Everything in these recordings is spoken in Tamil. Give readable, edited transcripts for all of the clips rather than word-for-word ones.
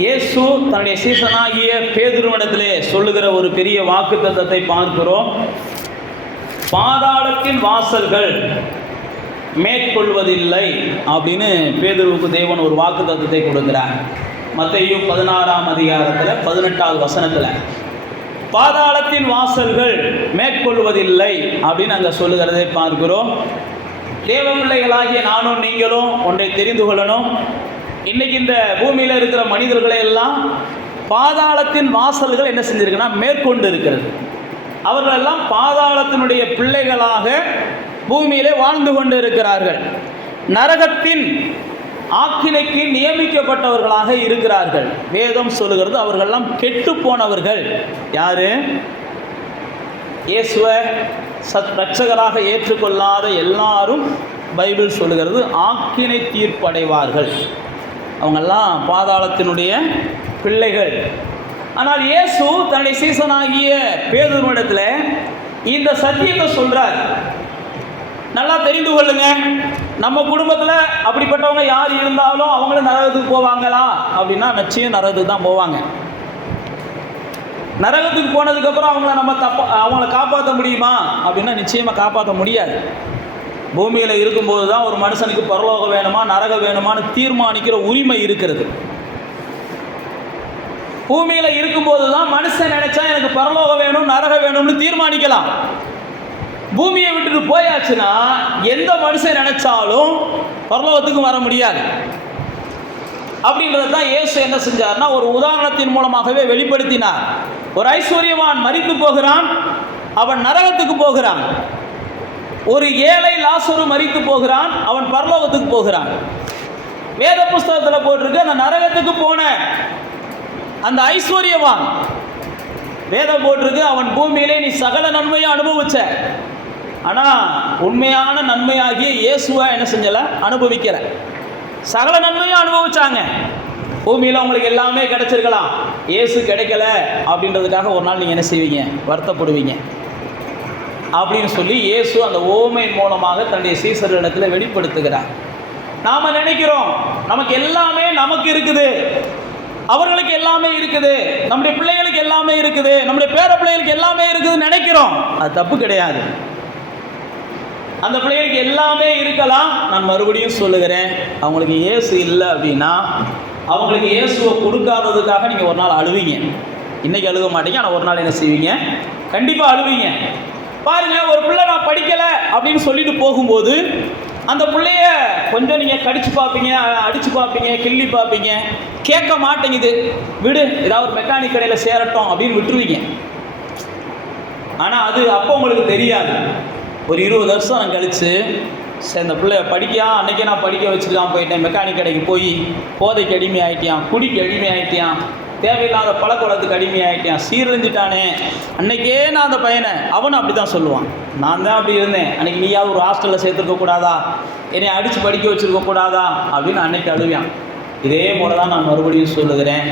இயேசு தன்னுடைய சீசனாகிய பேதுருவிடத்திலே சொல்லுகிற ஒரு பெரிய வாக்குத்தத்தத்தை பார்க்கிறோம். பாதாளத்தின் வாசல்கள் மேற்கொள்வதில்லை அப்படின்னு பேதுருவுக்கு தேவன் ஒரு வாக்குத்தத்தத்தை கொடுக்கிறார். மத்தேயு 16ஆம் அதிகாரத்தில் 18வது வசனத்தில் பாதாளத்தின் வாசல்கள் மேற்கொள்வதில்லை அப்படின்னு அங்கே சொல்லுகிறதை பார்க்கிறோம். தேவ பிள்ளைகளாகிய நானும் நீங்களும் ஒன்றை தெரிந்து கொள்ளணும். இன்றைக்கி இந்த பூமியில் இருக்கிற மனிதர்களை எல்லாம் பாதாளத்தின் வாசல்கள் என்ன செஞ்சிருக்குன்னா மேற்கொண்டு இருக்கிறது. அவர்களெல்லாம் பாதாளத்தினுடைய பிள்ளைகளாக பூமியிலே வாழ்ந்து கொண்டு இருக்கிறார்கள். நரகத்தின் ஆக்கினைக்கு நியமிக்கப்பட்டவர்களாக இருக்கிறார்கள். வேதம் சொல்லுகிறது அவர்களெல்லாம் கெட்டு போனவர்கள். யாரு? இயேசுவை ரட்சகராக ஏற்றுக்கொள்ளாத எல்லாரும் பைபிள் சொல்லுகிறது ஆக்கினை தீர்ப்படைவார்கள். அவங்கெல்லாம் பாதாளத்தினுடைய பிள்ளைகள். ஆனால் இயேசு தன்னுடைய சீசனாகிய பேதுருவிடத்தில் இந்த சத்தியத்தை சொல்றார். நல்லா தெரிந்து கொள்ளுங்க, நம்ம குடும்பத்தில் அப்படிப்பட்டவங்க யார் இருந்தாலும் அவங்களும் நரகத்துக்கு போவாங்களா அப்படின்னா நிச்சயம் நரகத்துக்கு தான் போவாங்க. நரகத்துக்கு போனதுக்கப்புறம் அவங்கள காப்பாற்ற முடியுமா அப்படின்னா நிச்சயமாக காப்பாற்ற முடியாது. பூமியில் இருக்கும்போது தான் ஒரு மனுஷனுக்கு பரலோகம் வேணுமா நரகம் வேணுமான்னு தீர்மானிக்கிற உரிமை இருக்கிறது. பூமியில் இருக்கும்போது தான் மனுஷன் நினைச்சா எனக்கு பரலோகம் வேணும் நரகம் வேணும்னு தீர்மானிக்கலாம். பூமியை விட்டுட்டு போயாச்சுன்னா எந்த மனுஷன் நினைச்சாலும் பரலோகத்துக்கு வர முடியாது. அப்படின்றது தான் இயேசு என்ன செஞ்சார்னா ஒரு உதாரணத்தின் மூலமாகவே வெளிப்படுத்தினார். ஒரு ஐஸ்வர்யவான் மரித்து போகிறான், அவன் நரகத்துக்கு போகிறான். ஒரு ஏழை லாசரு மரித்து போகிறான், அவன் பரலோகத்துக்கு போகிறான். வேத புஸ்தகத்தில் போட்டிருக்கு அந்த நரகத்துக்கு போன அந்த ஐஸ்வர்யவான் வேதம் போட்டிருக்கு அவன் பூமியிலே நீ சகல நன்மையை அனுபவிச்ச, ஆனால் உண்மையான நன்மையாகிய இயேசுவை என்ன செஞ்சல அனுபவிக்கல. சகல நன்மையும் அனுபவிச்சாங்க. பூமியில் உங்களுக்கு எல்லாமே கிடைச்சிருக்கலாம், இயேசு கிடைக்கல அப்படின்றதுக்காக ஒரு நாள் நீங்கள் என்ன செய்வீங்க? வருத்தப்படுவீங்க அப்படின்னு சொல்லி இயேசு அந்த ஓமை மூலமாக தன்னுடைய சீசர்களிடத்தில் வெளிப்படுத்துகிறார். நாம் நினைக்கிறோம் நமக்கு எல்லாமே நமக்கு இருக்குது, அவர்களுக்கு எல்லாமே இருக்குது, நம்முடைய பிள்ளைகளுக்கு எல்லாமே இருக்குது, நம்முடைய பேர பிள்ளைகளுக்கு எல்லாமே இருக்குதுன்னு நினைக்கிறோம். அது தப்பு கிடையாது. அந்த பிள்ளைகளுக்கு எல்லாமே இருக்கலாம். நான் மறுபடியும் சொல்லுகிறேன், அவங்களுக்கு இயேசு இல்லை அப்படின்னா அவங்களுக்கு இயேசுவை கொடுக்காததுக்காக நீங்கள் ஒரு நாள் அழுவீங்க. இன்றைக்கி அழுக மாட்டீங்க, ஆனால் ஒரு நாள் என்ன செய்வீங்க? கண்டிப்பாக அழுவீங்க. பாருங்க, ஒரு பிள்ளை நான் படிக்கலை அப்படின்னு சொல்லிட்டு போகும்போது அந்த பிள்ளைய கொஞ்சம் நீங்கள் கடிச்சு பார்ப்பீங்க, அடித்து பார்ப்பீங்க, கிள்ளி பார்ப்பீங்க, கேட்க மாட்டேங்குது, விடு ஏதாவது ஒரு மெக்கானிக் கடையில் சேரட்டும் அப்படின்னு விட்டுருவீங்க. ஆனால் அது அப்போ உங்களுக்கு தெரியாது. ஒரு 20 வருஷம் கழித்து சரி இந்த பிள்ளை அன்றைக்கே நான் படிக்க வச்சுருக்கான் போயிட்டேன், மெக்கானிக் கடைக்கு போய் போதைக்கு அடிமை ஆகிட்டியான், குடிக்கு அடிமை ஆகிட்டியான், தேவையில்லாத பழக்கவழத்துக்கு அடிமை ஆகிட்டான், சீரழிஞ்சிட்டானே, அன்றைக்கே நான் அந்த பையனை அவனும் அப்படி தான் சொல்லுவான், நான் தான் அப்படி இருந்தேன், அன்றைக்கி நீயாவது ஒரு ஹாஸ்டலில் சேர்த்துருக்க கூடாதா, என்னை அடித்து படிக்க வச்சுருக்க கூடாதா அப்படின்னு அன்னைக்கு அழுவான். இதே போல தான் நான் மறுபடியும் சொல்லுகிறேன்,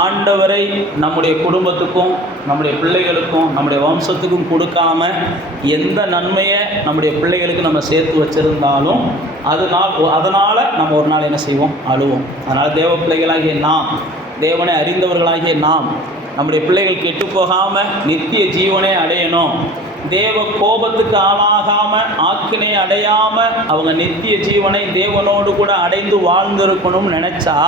ஆண்டவரை நம்முடைய குடும்பத்துக்கும் நம்முடைய பிள்ளைகளுக்கும் நம்முடைய வம்சத்துக்கும் கொடுக்காம எந்த நன்மையை நம்முடைய பிள்ளைகளுக்கு நம்ம சேர்த்து வச்சுருந்தாலும் அதனால் நம்ம ஒரு நாள் என்ன செய்வோம்? அழுவோம். அதனால் தேவ பிள்ளைகளாகிய நாம், தேவனை அறிந்தவர்களாகிய நாம், நம்முடைய பிள்ளைகள் கெட்டு போகாமல் நித்திய ஜீவனை அடையணும், தேவ கோபத்துக்கு ஆளாகாமல் ஆக்கினை அடையாமல் அவங்க நித்திய ஜீவனை தேவனோடு கூட அடைந்து வாழ்ந்திருக்கணும்னு நினச்சா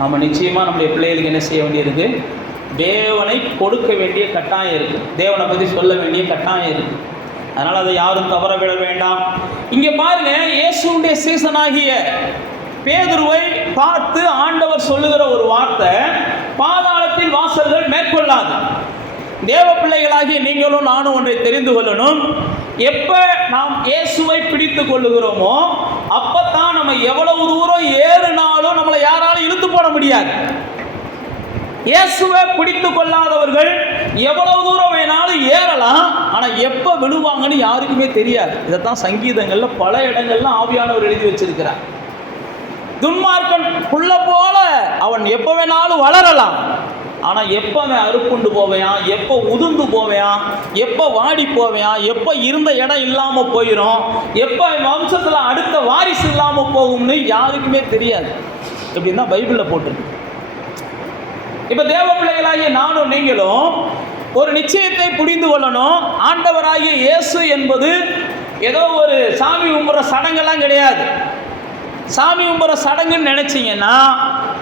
நம்ம நிச்சயமாக நம்முடைய பிள்ளைகளுக்கு என்ன செய்ய வேண்டியிருக்கு? தேவனை கொடுக்க வேண்டிய கட்டாயம் இருக்குது, தேவனை பற்றி சொல்ல வேண்டிய கட்டாயம் இருக்குது. அதனால் அதை யாரும் தவற விட வேண்டாம். இங்கே பாருங்க, இயேசுவுடைய சீசனாகிய பேதுருவை பார்த்து ஆண்டவர் சொல்லுகிற ஒரு வார்த்தை, பாதாளத்தின் வாசல்கள் மேற்கொள்ளாது. தேவ பிள்ளைகளாகிய நீங்களும் நானும் ஒன்றை தெரிந்து கொள்ளணும், எப்போ நாம் இயேசுவை பிடித்து கொள்ளுகிறோமோ அப்போத்தான் நம்ம எவ்வளவு தூரம் ஏறினாலும் நம்மளை யாராலும் இழுத்து போட முடியாது. இயேசுவை பிடித்து கொள்ளாதவர்கள் எவ்வளவு தூரம் வேணாலும் ஏறலாம், ஆனால் எப்போ விழுவாங்கன்னு யாருக்குமே தெரியாது. இதைத்தான் சங்கீதங்களில் பல இடங்கள்ல ஆவியானவர் எழுதி வச்சிருக்கிறார். துன்மார்க்கன் புள்ள போல அவன் எப்போ வேணாலும் வளரலாம், ஆனால் எப்போ அவன் அறுப்புண்டு போவையான், எப்போ உதிர்ந்து போவையான், எப்போ வாடி போவையான், எப்போ இருந்த இடம் இல்லாமல் போயிடும், எப்போ வம்சத்தில் அடுத்த வாரிசு இல்லாமல் போகும்னு யாருக்குமே தெரியாது. இப்படின்னு தான் பைபிளில் போட்டிருக்கு. இப்ப தேவ பிள்ளைகளாகிய நானும் நீங்களும் ஒரு நிச்சயத்தை புரிந்து கொள்ளணும். ஆண்டவராகிய இயேசு என்பது ஏதோ ஒரு சாமி கும்பிட்ற சடங்கெல்லாம் கிடையாது. சாமி கும்பிட்ற சடங்குன்னு நினைச்சீங்கன்னா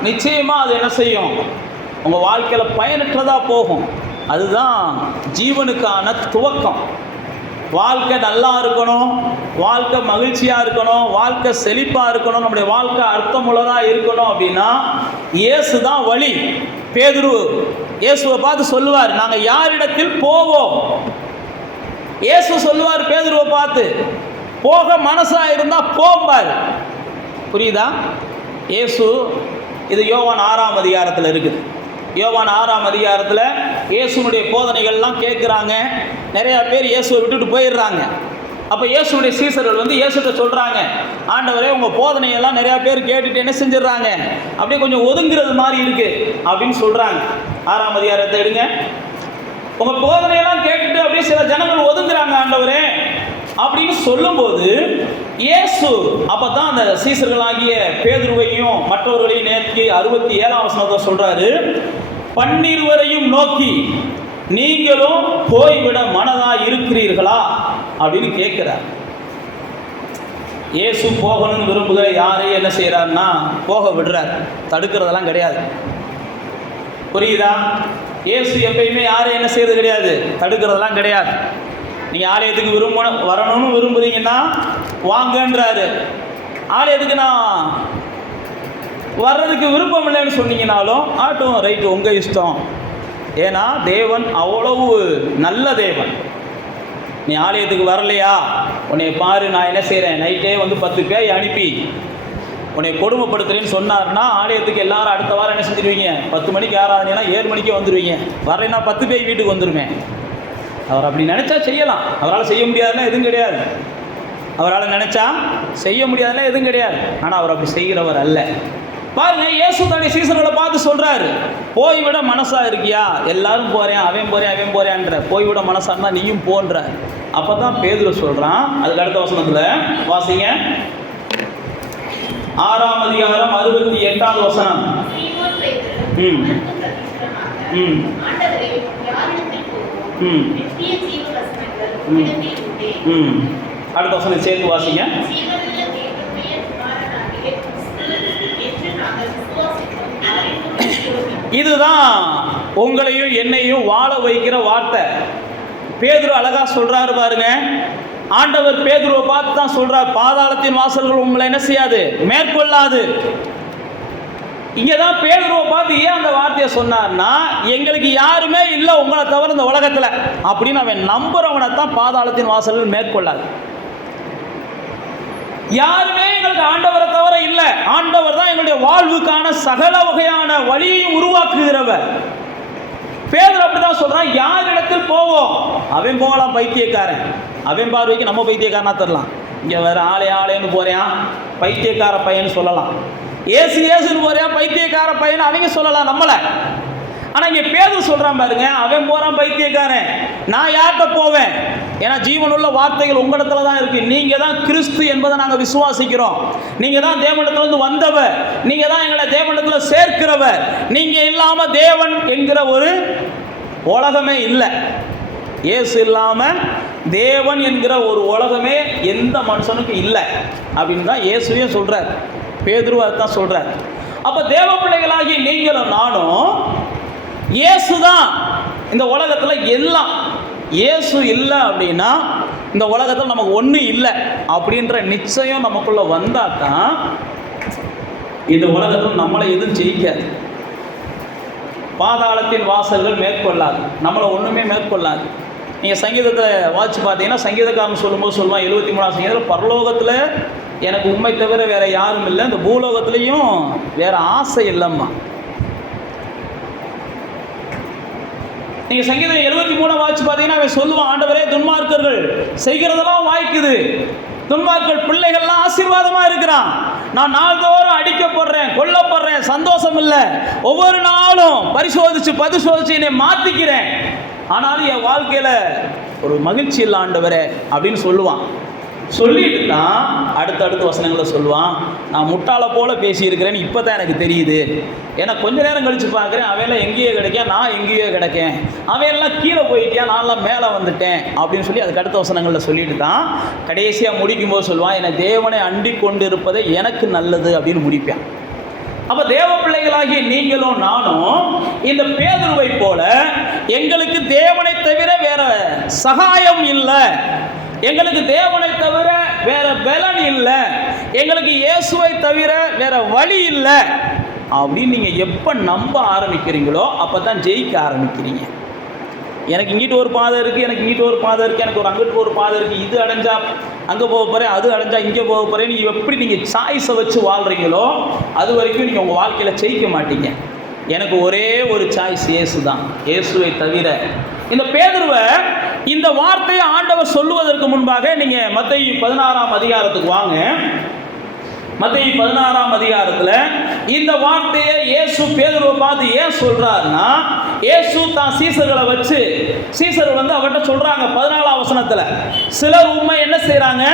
நிச்சயமா அது என்ன செய்யும், உங்க வாழ்க்கையில பயனற்றதா போகும். அதுதான் ஜீவனுக்கான துவக்கம். வாழ்க்கை நல்லா இருக்கணும், வாழ்க்கை மகிழ்ச்சியாக இருக்கணும், வாழ்க்கை செழிப்பாக இருக்கணும், நம்முடைய வாழ்க்கை அர்த்தமுள்ளதாக இருக்கணும் அப்படின்னா இயேசு தான் வழி. பேதுரு இயேசுவை பார்த்து சொல்லுவார், நாங்கள் யாரிடத்தில் போவோம்? இயேசு சொல்லுவார் பேதுருவை பார்த்து, போக மனசாக இருந்தால் போம்பார். புரியுதா? இயேசு, இது யோவான் 6ஆம் அதிகாரத்தில் இருக்குது. யோவான் 6ஆம் அதிகாரத்தில் இயேசுனுடைய போதனைகள்லாம் கேட்குறாங்க. நிறையா பேர் இயேசுவை விட்டுட்டு போயிடுறாங்க. அப்போ இயேசுடைய சீசர்கள் வந்து இயேசுகிட்ட சொல்கிறாங்க, ஆண்டவரே உங்கள் போதனையெல்லாம் நிறையா பேர் கேட்டுட்டு என்ன செஞ்சிடறாங்க, அப்படியே கொஞ்சம் ஒதுங்கிறது மாதிரி இருக்குது அப்படின்னு சொல்கிறாங்க. 6ஆம் அதிகாரத்தை எடுங்க. உங்கள் போதனையெல்லாம் கேட்டுட்டு அப்படியே சில ஜனங்கள் ஒதுங்குறாங்க ஆண்டவரே அப்படின்னு சொல்லும்போது இயேசு அப்போ தான் அந்த சீசர்களாகிய பேதுருவையும் மற்றவர்களையும் நேர்த்தி 67ஆம் வசனத்தை சொல்கிறாரு, 12 நோக்கி நீங்களும் போய்விட மனதா இருக்கிறீர்களா அப்படின்னு கேட்கிறார். இயேசு போகணும்னு விரும்புகிற யாரையும் என்ன செய்யறாருன்னா போக விடுறார், தடுக்கிறதெல்லாம் கிடையாது. புரியுதா? இயேசு எப்பயுமே யாரையும் என்ன செய்யறது கிடையாது, தடுக்கிறதெல்லாம் கிடையாது. நீங்கள் ஆலயத்துக்கு வரணும்னு விரும்புறீங்கன்னா வாங்கன்றாரு. ஆலயத்துக்கு நான் வர்றதுக்கு விருப்பம் இல்லைன்னு சொன்னீங்கனாலும் ஆட்டும் ரைட்டு, உங்கள் இஷ்டம். ஏன்னா தேவன் அவ்வளவு நல்ல தேவன். நீ ஆலயத்துக்கு வரலையா, உன்னை பாரு, நான் என்ன செய்கிறேன், நைட்டே வந்து 10 பேய் அனுப்பி உன்னை கொடுமைப்படுத்துறேன்னு சொன்னார்னா ஆலயத்துக்கு எல்லாரும் அடுத்த வாரம் என்ன செஞ்சிருவீங்க, 10 மணிக்கு ஆராதனைனா 7 மணிக்கே வந்துடுவீங்க. வரலைன்னா 10 பேய் வீட்டுக்கு வந்துடுவேன். அவர் அப்படி நினச்சா செய்யலாம், அவரால் செய்ய முடியாதுன்னா எதுவும் கிடையாது. அவரால் நினச்சா செய்ய முடியாதுன்னா எதுவும் கிடையாது. ஆனால் அவர் அப்படி செய்கிறவர் அல்ல. பாருங்க, இயேசு தன்னுடைய சீசர்களை பார்த்து சொல்றாரு, போய்விட மனசா இருக்கியா? எல்லாரும் போறேன், அவன் போறேன்ற, போய்விட மனசா இருந்தா நீயும் போன்ற. அப்பதான் பேதுரு சொல்றான், அதுக்கு அடுத்த வசனத்துல வாசிங்க, 6ஆம் அதிகாரம் 68வது வசனம். அடுத்த வசனம் சேர்த்து வாசிங்க. இதுதான் உங்களையும் என்னையும் வாழ வைக்கிற வார்த்தை. பேதுரு அழகா சொல்றாரு பாருங்க. ஆண்டவர் பேதுருவை பார்த்து தான் சொல்றார், பாதாளத்தின் வாசல்கள் உங்களை என்ன செய்யாது, மேற்கொள்ளாது. இங்கதான் பேதுருவை பார்த்து ஏன் அந்த வார்த்தையை சொன்னார்னா, எங்களுக்கு யாருமே இல்லை உங்களை தவிர இந்த உலகத்துல அப்படின்னு அவன் நம்புறவனை தான் பாதாளத்தின் வாசல்கள் மேற்கொள்ளாது. யாருமே எங்களுக்கு ஆண்டவரை தவிர இல்லை, ஆண்டவர் தான் எங்களுடைய வாழ்வுக்கான சகல வகையான வழியையும் உருவாக்குகிறவர். பேதுரு அப்படிதான் சொல்றான். யார் இடத்தில் போவோம்? அவன் போகலாம், பைத்தியக்காரன். அவன் பார்வைக்கு நம்ம பைத்தியக்காரனா தரலாம். இங்க வேற ஆளைன்னு போறியான், பைத்தியக்கார பையன் சொல்லலாம். ஏசுன்னு போறியா, பைத்தியக்கார பையன் அவங்க சொல்லலாம் நம்மள. ஆனா இங்க பேதுரு சொல்றான் பாருங்க, அவன் போறான் பைத்தியக்காரன், நான் யார்கிட்ட போவேன்? ஏன்னா ஜீவனுள்ள வார்த்தைகள் உங்களிடத்துல தான் இருக்கு. நீங்க தான் கிறிஸ்து என்பதை நாங்க விசுவாசிக்கிறோம். நீங்க தான் தேவனிடத்திலிருந்து வந்தவர், நீங்க தான் எங்களை தேவனிடத்துல சேர்க்கிறவர். நீங்க இல்லாம தேவன் என்கிற ஒரு உலகமே இல்லை. இயேசு இல்லாம தேவன் என்கிற ஒரு உலகமே எந்த மனுஷனுக்கு இல்லை அப்படின்னு தான் இயேசுவே சொல்றார். பேதுரு அதுதான் சொல்றார். அப்ப தேவ பிள்ளைகளாகி நீங்களும் நானும் இயேசு தான் இந்த உலகத்துல எல்லாம். இயேசு இல்லை அப்படின்னா இந்த உலகத்தில் நமக்கு ஒன்றும் இல்லை அப்படின்ற நிச்சயம் நமக்குள்ள வந்தால் தான் இந்த உலகத்தில் நம்மளை எதுவும் ஜெயிக்காது. பாதாளத்தின் வாசல்கள் மேற்கொள்ளாது, நம்மளை ஒன்றுமே மேற்கொள்ளாது. நீங்கள் சங்கீதத்தில் வாட்சி பார்த்தீங்கன்னா சங்கீதக்காரன் சொல்லும்போது சொல்லுவான், 73ஆம் சங்கீதத்தில், பரலோகத்தில் எனக்கு உண்மை தவிர வேற யாரும் இல்லை, இந்த பூலோகத்துலேயும் வேற ஆசை இல்லைம்மா. நீங்க சங்கீதம் 73 வாட்சி பார்த்தீங்கன்னா அவன் சொல்லுவான், ஆண்டவரே துன்மார்க்கர்கள் செய்கிறதெல்லாம் வாய்க்குது, துன்மார்க்கர் பிள்ளைகள்லாம் ஆசீர்வாதமா இருக்கிறான். நான் நாள்தோறும் அடிக்கப்படுறேன், கொல்லப்படுறேன், சந்தோஷம் இல்லை. ஒவ்வொரு நாளும் பரிசோதிச்சு என்னை மாத்திக்கிறேன், ஆனாலும் என் வாழ்க்கையில ஒரு மகிழ்ச்சி இல்லை ஆண்டவரே அப்படின்னு சொல்லுவான். சொல்லிட்டு தான் அடுத்தடுத்த வசனங்களை சொல்லுவான். நான் முட்டாளை போல பேசியிருக்கிறேன்னு இப்போ தான் எனக்கு தெரியுது. ஏன்னா கொஞ்ச நேரம் கழித்து பார்க்குறேன், அவையெல்லாம் எங்கேயோ கிடைக்கேன், நான் எங்கேயோ கிடைக்கேன், அவையெல்லாம் கீழே போயிட்டேன், நான்லாம் மேலே வந்துட்டேன் அப்படின்னு சொல்லி அதுக்கு அடுத்த வசனங்களில் சொல்லிட்டு தான் கடைசியாக முடிக்கும்போது சொல்லுவான், என்னை தேவனை அண்டிக் கொண்டு இருப்பதே எனக்கு நல்லது அப்படின்னு முடிப்பேன். அப்போ தேவ பிள்ளைகளாகிய நீங்களும் நானும் இந்த பேதுருவை போல எங்களுக்கு தேவனை தவிர வேற சகாயம் இல்லை, எங்களுக்கு தேவனை தவிர வேற பலன் இல்லை, எங்களுக்கு இயேசுவை தவிர வேற வழி இல்லை அப்படின்னு நீங்கள் எப்போ நம்ப ஆரம்பிக்கிறீங்களோ அப்போ தான் ஜெயிக்க ஆரம்பிக்கிறீங்க. எனக்கு இங்கிட்டு ஒரு பாதை இருக்குது, எனக்கு இங்கிட்டு ஒரு பாதை இருக்குது, எனக்கு ஒரு அங்கிட்டு ஒரு பாதை இருக்குது, இது அடைஞ்சா அங்கே போக போகிறேன், அது அடைஞ்சா இங்கே போக போகிறேன், நீங்கள் எப்படி நீங்கள் சாய்ஸை வச்சு வாழ்கிறீங்களோ அது வரைக்கும் நீங்கள் உங்கள் வாழ்க்கையில் ஜெயிக்க மாட்டீங்க. எனக்கு ஒரே ஒரு சாய்ஸ் இயேசு தான், இயேசுவை தவிர. இந்த பேதுருவை இந்த வார்த்தையை ஆண்டவர் சொல்லுவதற்கு முன்பாக நீங்கள் மத்தேயு 16ஆம் அதிகாரத்துக்கு வாங்க. மத்தேயு 16ஆம் அதிகாரத்தில் இந்த வார்த்தையை இயேசு பேதுருவை பார்த்து ஏன் சொல்றாருன்னா, இயேசு தான் சீசர்களை வச்சு சீசர்கள் அவர்கிட்ட சொல்றாங்க 14ஆம் வசனத்தில், சிலர் உண்மை என்ன செய்யறாங்க,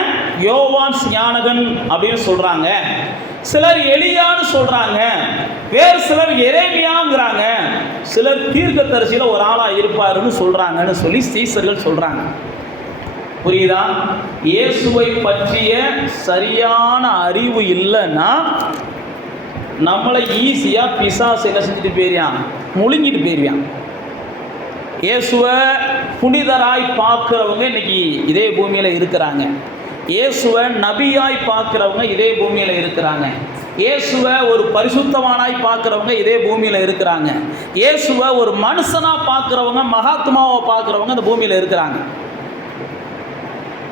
யோவான் ஞானகன் அப்படின்னு சொல்றாங்க, சிலர் எலியான்னு சொல்றாங்க, வேறு சிலர் எரேமியாங்கிறாங்க, சிலர் தீர்க்கதரிசியில ஒரு ஆளா இருப்பாருன்னு சொல்றாங்கன்னு சொல்லி சீசர்கள் சொல்றாங்க. புரியுதா? இயேசுவை பற்றிய சரியான அறிவு இல்லைன்னா நம்மளை ஈஸியாக பிசாசு என்ன செஞ்சுட்டு போயிருவான், முழுங்கிட்டு போயிருவான். இயேசுவை புனிதராய் பார்க்குறவங்க இன்னைக்கு இதே பூமியில் இருக்கிறாங்க. இயேசுவை நபியாய் பார்க்குறவங்க இதே பூமியில் இருக்கிறாங்க. இயேசுவை ஒரு பரிசுத்தவானாய் பார்க்குறவங்க இதே பூமியில் இருக்கிறாங்க. இயேசுவை ஒரு மனுஷனாக பார்க்குறவங்க, மகாத்மாவை பார்க்குறவங்க இந்த பூமியில் இருக்கிறாங்க.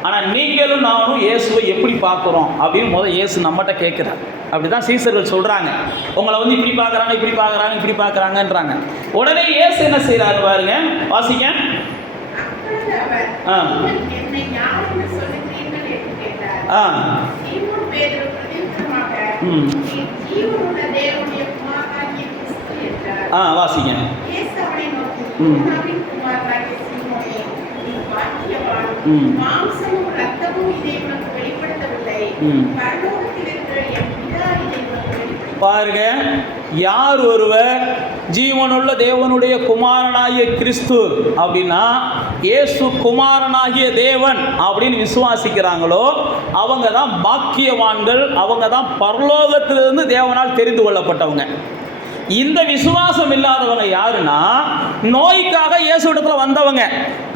ஆனால் நீங்களும் நானும் இயேசுவை எப்படி பார்க்குறோம் அப்படின்னு முதல் இயேசு நம்மகிட்ட கேட்குறாரு. அப்படி தான் சீசர்கள் சொல்கிறாங்க, உங்களை இப்படி பார்க்குறாங்க, இப்படி பார்க்குறாங்க, இப்படி பார்க்குறாங்கன்றாங்க. உடனே இயேசு என்ன செய்கிறாரு பாருங்க, வாசிங்க. வாசிங்க. பாருங்க, யார் ஒருவர் ஜீவனுள்ள தேவனுடைய குமாரனாகிய கிறிஸ்து அப்படின்னா இயேசு குமாரனாகிய தேவன் அப்படின்னு விசுவாசிக்கிறாங்களோ அவங்க தான் பாக்கியவான்கள், அவங்க தான் பரலோகத்திலிருந்து தேவனால் தெரிந்து கொள்ளப்பட்டவங்க. இந்த விசுவாசம் இல்லாதவங்க யாருன்னா, நோய்க்காக இயேசுவிடத்துல வந்தவங்க,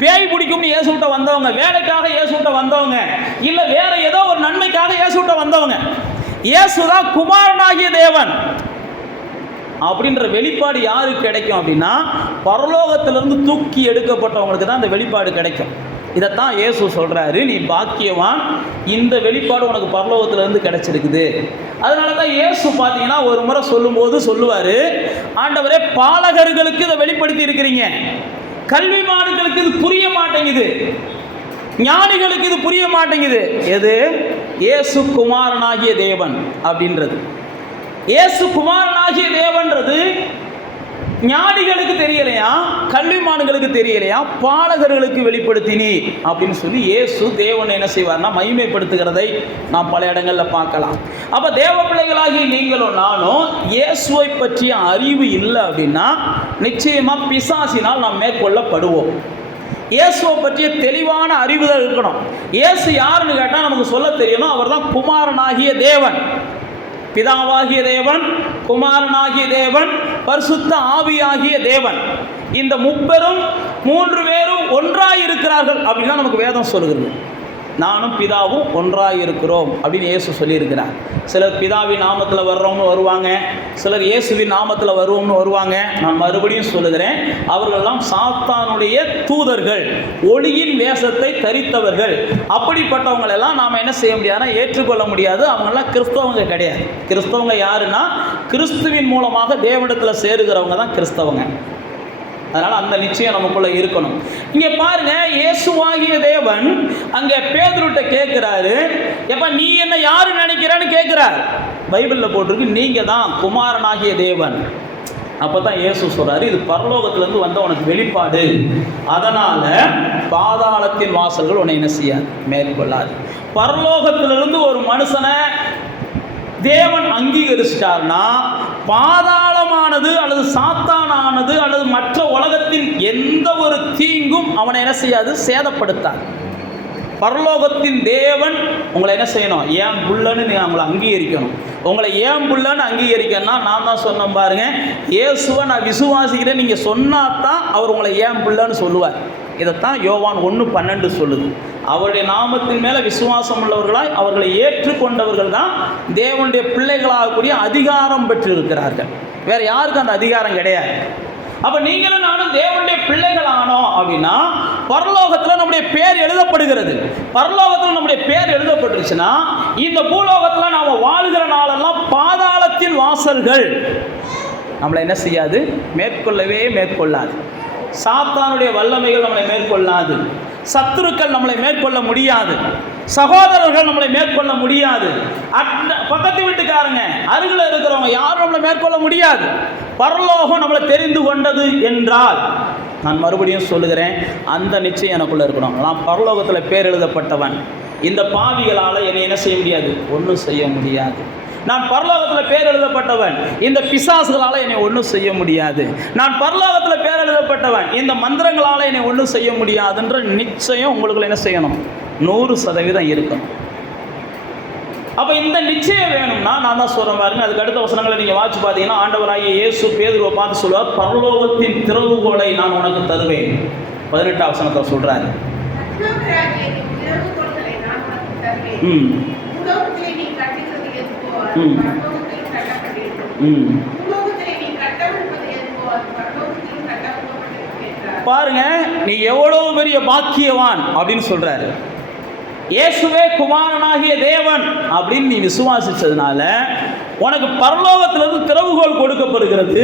பேய் பிடிக்கும்னு இயேசுவிட்ட வந்தவங்க, வேலைக்காக இயேசுவிட்ட வந்தவங்க, இல்லை வேற ஏதோ ஒரு நன்மைக்காக இயேசுவிட்ட வந்தவங்க. இயேசுதான் குமாரனாகிய தேவன் அப்படின்ற வெளிப்பாடு யாருக்கு கிடைக்கும் அப்படின்னா, பரலோகத்திலிருந்து தூக்கி எடுக்கப்பட்டவங்களுக்கு தான் அந்த வெளிப்பாடு கிடைக்கும். இதைத்தான் இயேசு சொல்கிறாரு, நீ பாக்கியவான், இந்த வெளிப்பாடு உனக்கு பரலோகத்திலேருந்து கிடைச்சிருக்குது. அதனால தான் இயேசு பார்த்தீங்கன்னா ஒரு முறை சொல்லும்போது சொல்லுவார், ஆண்டவரே பாலகர்களுக்கு இதை வெளிப்படுத்தி இருக்கிறீங்க, கல்விமான்களுக்கு இது புரிய மாட்டேங்குது, ஞானிகளுக்கு இது புரிய மாட்டேங்குது. எது? இயேசு குமாரனாகிய தேவன் அப்படின்றது. இயேசு குமாரனாகிய தேவன்றது ஞானிகளுக்கு தெரியலையா, கல்விமான்களுக்கு தெரியலையா, பாலகர்களுக்கு வெளிப்படுத்தினி அப்படின்னு சொல்லி இயேசு தேவன் என்ன செய்வார்னா மகிமைப்படுத்துகிறதை நாம் பல இடங்களில் பார்க்கலாம். அப்போ தேவ பிள்ளைகளாகி நீங்களும் நானும் இயேசுவை பற்றிய அறிவு இல்லை அப்படின்னா நிச்சயமாக பிசாசினால் நாம் மேற்கொள்ளப்படுவோம். இயேசுவை பற்றிய தெளிவான அறிவுதான் இருக்கணும். இயேசு யாருன்னு கேட்டால் நமக்கு சொல்ல தெரியணும், அவர் தான் குமாரனாகிய தேவன். பிதாவாகிய தேவன், குமாரனாகிய தேவன், பரிசுத்த ஆவியாகிய தேவன். இந்த முப்பெரும் 3 பேரும் ஒன்றாய் இருக்கிறார்கள் அப்படின்னு தான் நமக்கு வேதம் சொல்கிறது. நானும் பிதாவும் ஒன்றாய் இருக்கிறோம் அப்படின்னு இயேசு சொல்லியிருக்கிறார். சிலர் பிதாவின் நாமத்தில் வர்றவங்க வருவாங்க, சிலர் இயேசுவின் நாமத்தில் வருவோம்னு வருவாங்க. நான் மறுபடியும் சொல்லுகிறேன், அவர்களெல்லாம் சாத்தானுடைய தூதர்கள், ஒளியின் வேஷத்தை தரித்தவர்கள். அப்படிப்பட்டவங்களெல்லாம் நாம் என்ன செய்ய முடியாதுன்னா ஏற்றுக்கொள்ள முடியாது. அவங்கெல்லாம் கிறிஸ்தவங்க கிடையாது. கிறிஸ்தவங்க யாருன்னா கிறிஸ்துவின் மூலமாக தேவனிடத்தில் சேருகிறவங்க தான் கிறிஸ்தவங்க. அதனால் அந்த நிச்சயம் நமக்குள்ளே இருக்கணும். இங்கே பாருங்க, இயேசுவாகிய தேவன் அங்கே பேதுருட்ட கேட்குறாரு, எப்போ நீ என்ன யாரு நினைக்கிறேன்னு கேட்குறார். பைபிளில் போட்டிருக்கு, நீங்கள் தான் குமாரனாகிய தேவன். அப்போ தான் இயேசு சொல்கிறாரு, இது பரலோகத்திலேருந்து வந்த உனக்கு வெளிப்பாடு, அதனால் பாதாளத்தின் வாசல்கள் உன்னை என்ன செய்யாது, மேற்கொள்ளாது. பரலோகத்திலிருந்து ஒரு மனுஷனை தேவன் அங்கீகரிச்சிட்டார்னா பாதாளமானது அல்லது சாத்தானானது அல்லது மற்ற உலகத்தின் எந்த ஒரு தீங்கும் அவனை என்ன செய்யாது, சேதப்படுத்தாது. பரலோகத்தின் தேவன் உங்களை என்ன செய்யணும், ஏன் புள்ளன்னு நீங்கள் அவங்களை அங்கீகரிக்கணும். உங்களை ஏன் புள்ளன்னு அங்கீகரிக்கணும்னா நான் தான் சொன்னேன் பாருங்க, இயேசுவை நான் விசுவாசிக்கிறேன் நீங்கள் சொன்னாதான் அவர் உங்களை ஏன் புள்ளன்னு சொல்லுவார். இதைத்தான் யோவான் 1:12 சொல்லுது. அவருடைய நாமத்தின் மேலே விசுவாசம் உள்ளவர்களாய் அவர்களை ஏற்றுக்கொண்டவர்கள் தான் தேவனுடைய பிள்ளைகளாகக்கூடிய அதிகாரம் பெற்றிருக்கிறார்கள். வேறு யாருக்கும் அந்த அதிகாரம் கிடையாது. அப்போ நீங்களும் நானும் தேவனுடைய பிள்ளைகள் ஆனோம் அப்படின்னா பரலோகத்தில் நம்முடைய பேர் எழுதப்படுகிறது. பரலோகத்தில் நம்முடைய பேர் எழுதப்பட்டுருச்சுன்னா இந்த பூலோகத்தில் நாம் வாழ்கிற நாளெல்லாம் பாதாளத்தின் வாசல்கள் நம்மளை என்ன செய்யாது, மேற்கொள்ளவே மேற்கொள்ளாது. சாத்தானுடைய வல்லமைகள் நம்மளை மேற்கொள்ளாது. சத்துருக்கள் நம்மளை மேற்கொள்ள முடியாது. சகோதரர்கள் நம்மளை மேற்கொள்ள முடியாது. பக்கத்து வீட்டுக்காரங்க, அருகில் இருக்கிறவங்க யாரும் நம்மளை மேற்கொள்ள முடியாது. பரலோகம் நம்மளை தெரிந்து கொண்டது என்றால், நான் மறுபடியும் சொல்லுகிறேன், அந்த நிச்சயம் எனக்குள்ள இருக்கணும். நான் பரலோகத்தில் பேர் எழுதப்பட்டவன். இந்த பாவிகளால் என்னை என்ன செய்ய முடியாது, ஒன்றும் செய்ய முடியாது. நான் பரலோகத்தில் பேர் எழுதப்பட்டவன். இந்த பிசாசுகளால் என்னை ஒன்றும் செய்ய முடியாது. நான் பரலோகத்தில் பேர் எழுதப்பட்டவன். இந்த மந்திரங்களால் என்னை ஒன்றும் செய்ய முடியாதுன்ற நிச்சயம் உங்களுக்குள்ள என்ன செய்யணும், 100% இருக்கணும். அப்போ இந்த நிச்சயம் வேணும்னா நான் தான் சொல்கிறேன் பாருங்க. அதுக்கு அடுத்த வசனங்களை நீங்கள் வாட்சி பார்த்தீங்கன்னா ஆண்டவராகிய இயேசு பேதுருவை பார்த்து சொல்லுவார், பரலோகத்தின் திறவுகோலை நான் உனக்கு தருவேன். 18ஆம் வசனத்தை சொல்கிறாரு. பாருங்க, நீ எவ்வளவு பெரிய பாக்கியவான் அப்படின்னு சொல்றாரு. இயேசுவே குமாரனாகிய தேவன் அப்படின்னு நீ விசுவாசிச்சதுனால உனக்கு பரலோகத்திலிருந்து திறவுகோல் கொடுக்கப்படுகிறது.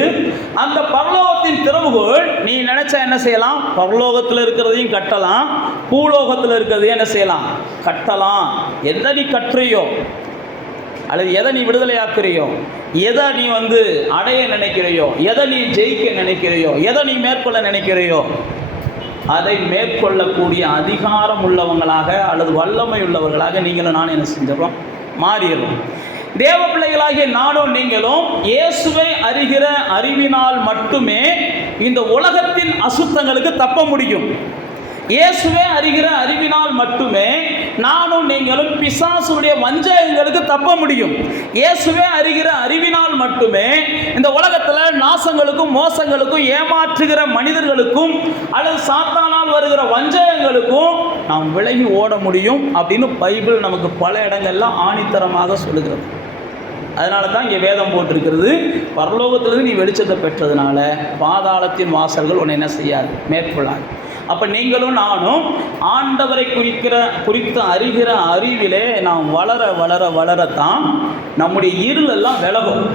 அந்த பரலோகத்தின் திறவுகோல் நீ நினைச்சா என்ன செய்யலாம், பரலோகத்தில் இருக்கிறதையும் கட்டலாம், பூலோகத்தில் இருக்கிறதையும் என்ன செய்யலாம், கட்டலாம். எதை நீ கட்டுறியோ அல்லது எதை நீ விடுதலையாக்குறியோ, எதை நீ அடைய நினைக்கிறையோ, எதை நீ ஜெயிக்க நினைக்கிறையோ, எதை நீ மேற்கொள்ள நினைக்கிறையோ அதை மேற்கொள்ளக்கூடிய அதிகாரம் உள்ளவங்களாக அல்லது வல்லமை உள்ளவர்களாக நீங்களும் நானும் என்ன செஞ்சிடறோம், மாறிடுறோம். தேவ பிள்ளைகளாகிய நானும் நீங்களும் இயேசுவை அறிகிற அறிவினால் மட்டுமே இந்த உலகத்தின் அசுத்தங்களுக்கு தப்ப முடியும். இயேசுவே அறிகிற அறிவினால் மட்டுமே நானும் நீங்களும் பிசாசுடைய வஞ்சகங்களுக்கு தப்ப முடியும். இயேசுவே அறிகிற அறிவினால் மட்டுமே இந்த உலகத்தில் நாசங்களுக்கும் மோசங்களுக்கும் ஏமாற்றுகிற மனிதர்களுக்கும் அல்லது சாத்தானால் வருகிற வஞ்சகங்களுக்கும் நாம் விலகி ஓட முடியும் அப்படின்னு பைபிள் நமக்கு பல இடங்கள்ல ஆணித்தரமாக சொல்லுகிறது. அதனால தான் இங்கே வேதம் போட்டிருக்கிறது, பரலோகத்திலிருந்து நீ வெளிச்சத்தை பெற்றதுனால பாதாளத்தின் வாசல்கள் உன்னை என்ன செய்யாது, மேற்கொள்ளாது. அப்போ நீங்களும் நானும் ஆண்டவரை குறித்து அறிகிற அறிவிலே நாம் வளர வளர வளரத்தான் நம்முடைய இருளெல்லாம் விலகும்,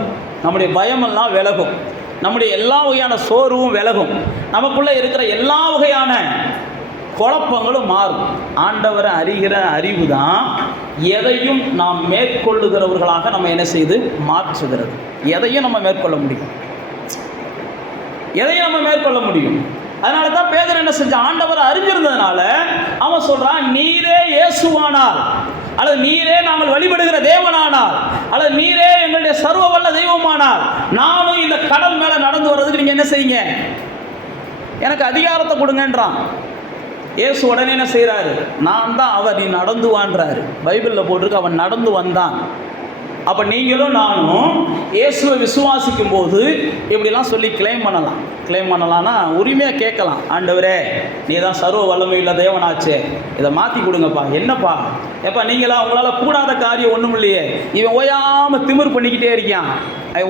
நம்முடைய பயமெல்லாம் விலகும், நம்முடைய எல்லா வகையான சோர்வும் விலகும், நமக்குள்ளே இருக்கிற எல்லா வகையான குழப்பங்களும் மாறும். ஆண்டவரை அறிகிற அறிவு தான் எதையும் நாம் மேற்கொள்ளுகிறவர்களாக நம்ம என்ன செய்து மாற்றுகிறது. எதையும் நம்ம மேற்கொள்ள முடியும், எதையும் நம்ம மேற்கொள்ள முடியும். அதனால தான் பேதுரு என்ன செஞ்சான், ஆண்டவரை அறிஞ்சிருந்ததுனால அவன் சொல்றான், நீரே இயேசுவானால் அல்லது நீரே நாங்கள் வழிபடுகிற தேவனானால் அல்லது நீரே எங்களுடைய சர்வ வல்ல தெய்வமானால் நானும் இந்த கடல் மேலே நடந்து வர்றதுக்கு நீங்கள் என்ன செய்யுங்க, எனக்கு அதிகாரத்தை கொடுங்கன்றான். இயேசு உடனே என்ன செய்கிறாரு, நான் தான் அவர், நீ நடந்து வான்றாரு. பைபிளில் போட்டிருக்கு, அவன் நடந்து வந்தான். அப்போ நீங்களும் நானும் இயேசுவை விசுவாசிக்கும் போது இப்படிலாம் சொல்லி கிளைம் பண்ணலாம்னா உரிமையாக கேட்கலாம், ஆண்டவரே நீ தான் சர்வ வல்லமையுள்ள தேவனாச்சே, இதை மாற்றி கொடுங்கப்பா. என்னப்பா எப்பா நீங்களா, உங்களால் கூடாத காரியம் ஒன்றும் இல்லையே, இவன் ஓயாமல் திமிர் பண்ணிக்கிட்டே இருக்கான்,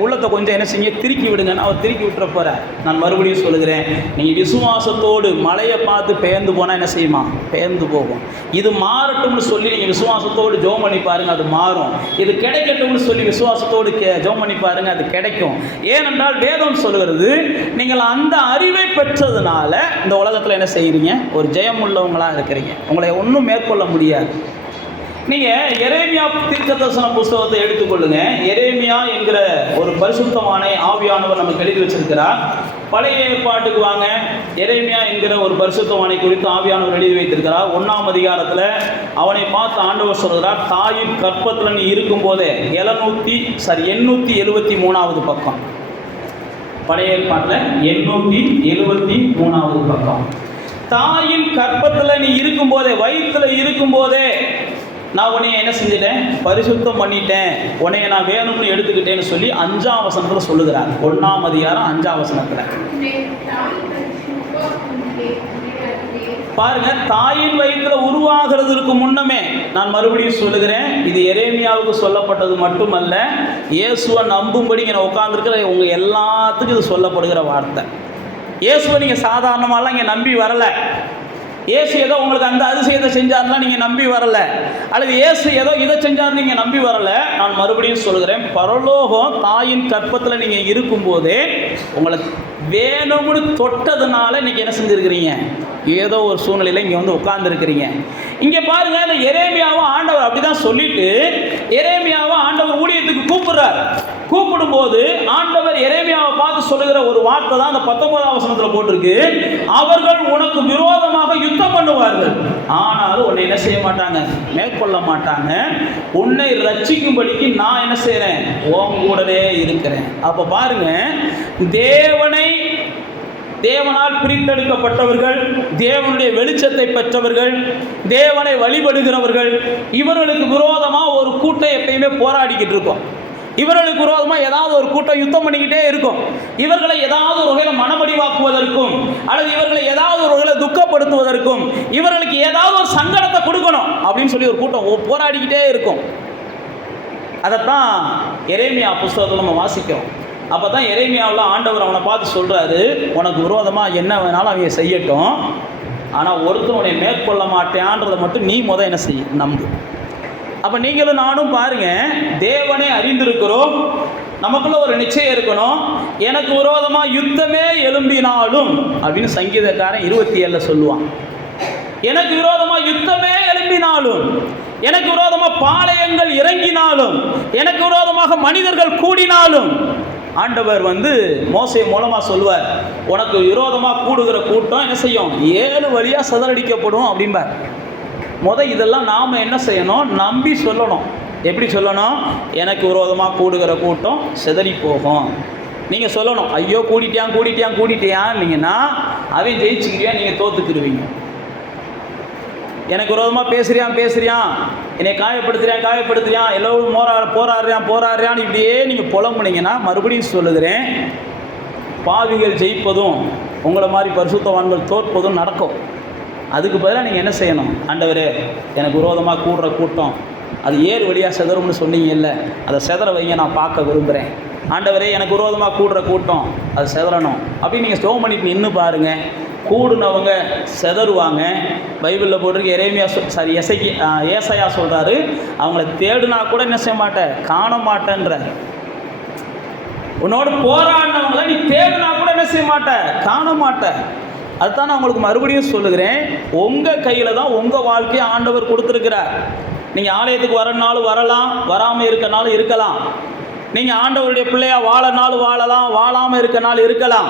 உள்ளத்தை கொஞ்சம் என்ன செய்ய திருக்கி விடுங்கன்னு அவர் திருக்கி விட்டுற போகிற. நான் மறுபடியும் சொல்லுகிறேன், நீங்கள் விசுவாசத்தோடு மழையை பார்த்து பெயர்ந்து போனால் என்ன செய்யுமா, பெயர்ந்து போகும். இது மாறட்டும்னு சொல்லி நீங்கள் விசுவாசத்தோடு ஜெபம் பண்ணி பாருங்கள், அது மாறும். இது கிடைக்கட்டும்னு சொல்லி விசுவாசத்தோடு ஜெபம் பண்ணி பாருங்கள், அது கிடைக்கும். ஏனென்றால் வேதம் சொல்கிறது, நீங்கள் அந்த அறிவை பெற்றதுனால இந்த உலகத்தில் என்ன செய்கிறீங்க, ஒரு ஜெயம் உள்ளவங்களாக இருக்கிறீங்க. உங்களை ஒன்றும் மேற்கொள்ள முடியாது. நீங்கள் எரேமியா தீர்க்கதரிசன புஸ்தகத்தை எடுத்துக்கொள்ளுங்க. எரேமியா என்கிற ஒரு பரிசுத்தமான ஆவியானவர் நமக்கு எழுதி வச்சிருக்கிறார். பழைய ஏற்பாட்டுக்கு வாங்க. எரேமியா என்கிற ஒரு பரிசுத்தவானை குறித்து ஆவியானவர் எழுதி வைத்திருக்கிறார். 1ஆம் அதிகாரத்தில் அவனை பார்த்து ஆண்டவர் சொல்கிறார், தாயின் கற்பத்தில் நீ இருக்கும் போதே 873வது பக்கம். பழைய ஏற்பாட்டில் 873வது பக்கம். தாயின் கற்பத்தில் நீ இருக்கும் போதே, வயிற்றுல இருக்கும் போதே நான் உன்னைய என்ன செஞ்சிட்டேன், பரிசுத்தம் பண்ணிட்டேன், உன்னைய நான் வேணும்னு எடுத்துக்கிட்டேன்னு சொல்லி 5ஆம் வசனத்தில் சொல்லுகிறார். 1ஆம் அதிகாரம் 5ஆம் வசனத்தில் பாருங்க, தாயின் வயிற்றுல உருவாகிறதுக்கு முன்னமே, நான் மறுபடியும் சொல்லுகிறேன், இது எரேமியாவுக்கு சொல்லப்பட்டது மட்டுமல்ல, இயேசுவை நம்பும்படி இங்கே உட்கார்ந்துருக்கிற உங்க எல்லாத்துக்கும் இது சொல்லப்படுகிற வார்த்தை. இயேசுவை நீங்கள் சாதாரணமாலாம் இங்கே நம்பி வரலை. இயேசு ஏதோ உங்களுக்கு அந்த அதிசயத்தை செஞ்சார்னா நீங்கள் நம்பி வரலை, அல்லது இயேசு ஏதோ இதை செஞ்சார் நீங்கள் நம்பி வரலை. நான் மறுபடியும் சொல்கிறேன், பரலோகம் தாயின் கற்பத்தில் நீங்கள் இருக்கும்போதே உங்களுக்கு வேணும்னு தொட்டதுனால இன்றைக்கி என்ன செஞ்சுருக்கிறீங்க, ஏதோ ஒரு சூழ்நிலையில் இங்கே வந்து உட்கார்ந்துருக்கிறீங்க. இங்கே பாருங்கள், இந்த எரேமியாவை ஆண்டவர் அப்படி தான் சொல்லிட்டு எரேமியாவை ஆண்டவர் ஊழியத்துக்கு கூப்பிடுறார். கூப்பிடும்போது ஆண்டவர் எரேமியாவை பார்த்து சொல்லுகிற ஒரு வார்த்தை தான் அந்த 19ஆம் வசனத்தில் போட்டிருக்கு. அவர்கள் உனக்கு விரோதமாக யுத்தம் பண்ணுவார்கள், ஆனாலும் உன்னை என்ன செய்ய மாட்டாங்க, மேற்கொள்ள மாட்டாங்க. உன்னை ரட்சிக்கும்படிக்கு நான் என்ன செய்கிறேன், உன் கூடவே இருக்கிறேன். அப்போ பாருங்க, தேவனால் பிரித்தெடுக்கப்பட்டவர்கள், தேவனுடைய வெளிச்சத்தை பெற்றவர்கள், தேவனை வழிபடுகிறவர்கள், இவர்களுக்கு விரோதமாக ஒரு கூட்டம் எப்பயுமே போராடிக்கிட்டு இருக்கும். இவர்களுக்கு விரோதமாக ஏதாவது ஒரு கூட்டம் யுத்தம் பண்ணிக்கிட்டே இருக்கும். இவர்களை ஏதாவது ஒரு வகையில் மனமடிவாக்குவதற்கும், அல்லது இவர்களை ஏதாவது ஒரு வகையில் துக்கப்படுத்துவதற்கும், இவர்களுக்கு ஏதாவது ஒரு சங்கடத்தை கொடுக்கணும் அப்படின்னு சொல்லி ஒரு கூட்டம் போராடிக்கிட்டே இருக்கும். அதைத்தான் எரேமியா புஸ்தகத்தில் நம்ம வாசிக்கிறோம். அப்போ தான் எரேமியாவில் ஆண்டவர் அவனை பார்த்து சொல்கிறாரு, உனக்கு விரோதமாக என்ன வேணாலும் அவங்க செய்யட்டும், ஆனால் ஒருத்தர் உன்னை மேற்கொள்ள மாட்டேன்றதை மட்டும் நீ என்ன செய்ய, நம்பு. அப்போ நீங்களும் நானும் பாருங்கள், தேவனை அறிந்திருக்கிறோம், நமக்குள்ள ஒரு நிச்சயம் இருக்கணும். எனக்கு விரோதமாக யுத்தமே எழும்பினாலும் அப்படின்னு சங்கீதக்காரன் 27 சொல்லுவான். எனக்கு விரோதமாக யுத்தமே எழும்பினாலும், எனக்கு விரோதமாக பாளையங்கள் இறங்கினாலும், எனக்கு விரோதமாக மனிதர்கள் கூடினாலும், ஆண்டவர் மோசே மூலமாக சொல்வார், உனக்கு விரோதமாக கூடுகிற கூட்டம் என்ன செய்யும், 7 வழியாக சிதறடிக்கப்படும் அப்படிம்பார். இதெல்லாம் நாம் என்ன செய்யணும், நம்பி சொல்லணும். எப்படி சொல்லணும், எனக்கு விரோதமாக கூடுகிற கூட்டம் சிதறி போகும். நீங்கள் சொல்லணும், ஐயோ கூட்டிட்டியான்னீங்கன்னா அவன் ஜெயிச்சுக்கிறியா, நீங்கள் தோத்துக்கிடுவீங்க. எனக்கு விரோதமாக பேசுறியான், என்னை காயப்படுத்துறியான், எல்லோரும் போராடுறியான்னு இப்படியே நீங்கள் புலம்புனீங்கன்னா, மறுபடியும் சொல்லுகிறேன், பாவிகள் ஜெயிப்பதும் உங்களை மாதிரி பரிசுத்தவான்கள் தோற்பதும் நடக்கும். அதுக்கு பதிலாக நீங்கள் என்ன செய்யணும், ஆண்டவரே எனக்கு விரோதமாக கூடுற கூட்டம் அது 7 வழியாக சிதறும்னு சொன்னீங்கல்ல, அதை சிதற வைங்க, நான் பார்க்க விரும்புகிறேன். ஆண்டவரே எனக்கு விரோதமாக கூடுற கூட்டம் அது சிதறணும் அப்படின்னு நீங்கள் ஸ்டோவ் பண்ணிட்டு நின்று பாருங்கள். கூடுனவங்க சிதறுவாங்க. பைபிளில் போட்டிருக்கு, ஏசாயா சொல்கிறாரு, அவங்கள தேடுனா கூட என்ன செய்ய மாட்டேன், காண மாட்டேன்ற. உன்னோடு போராடினவங்கள நீ தேடுனா கூட என்ன செய்ய மாட்டேன், காண மாட்டேன். அதுதான் நான் உங்களுக்கு மறுபடியும் சொல்லுகிறேன், உங்கள் கையில் தான் உங்கள் வாழ்க்கையை ஆண்டவர் கொடுத்துருக்கிறார். நீங்கள் ஆலயத்துக்கு வரனாலும் வரலாம், வராமல் இருக்கனாலும் இருக்கலாம். நீங்கள் ஆண்டவருடைய பிள்ளையாக வாழனாலும் வாழலாம், வாழாமல் இருக்கனாலும் இருக்கலாம்.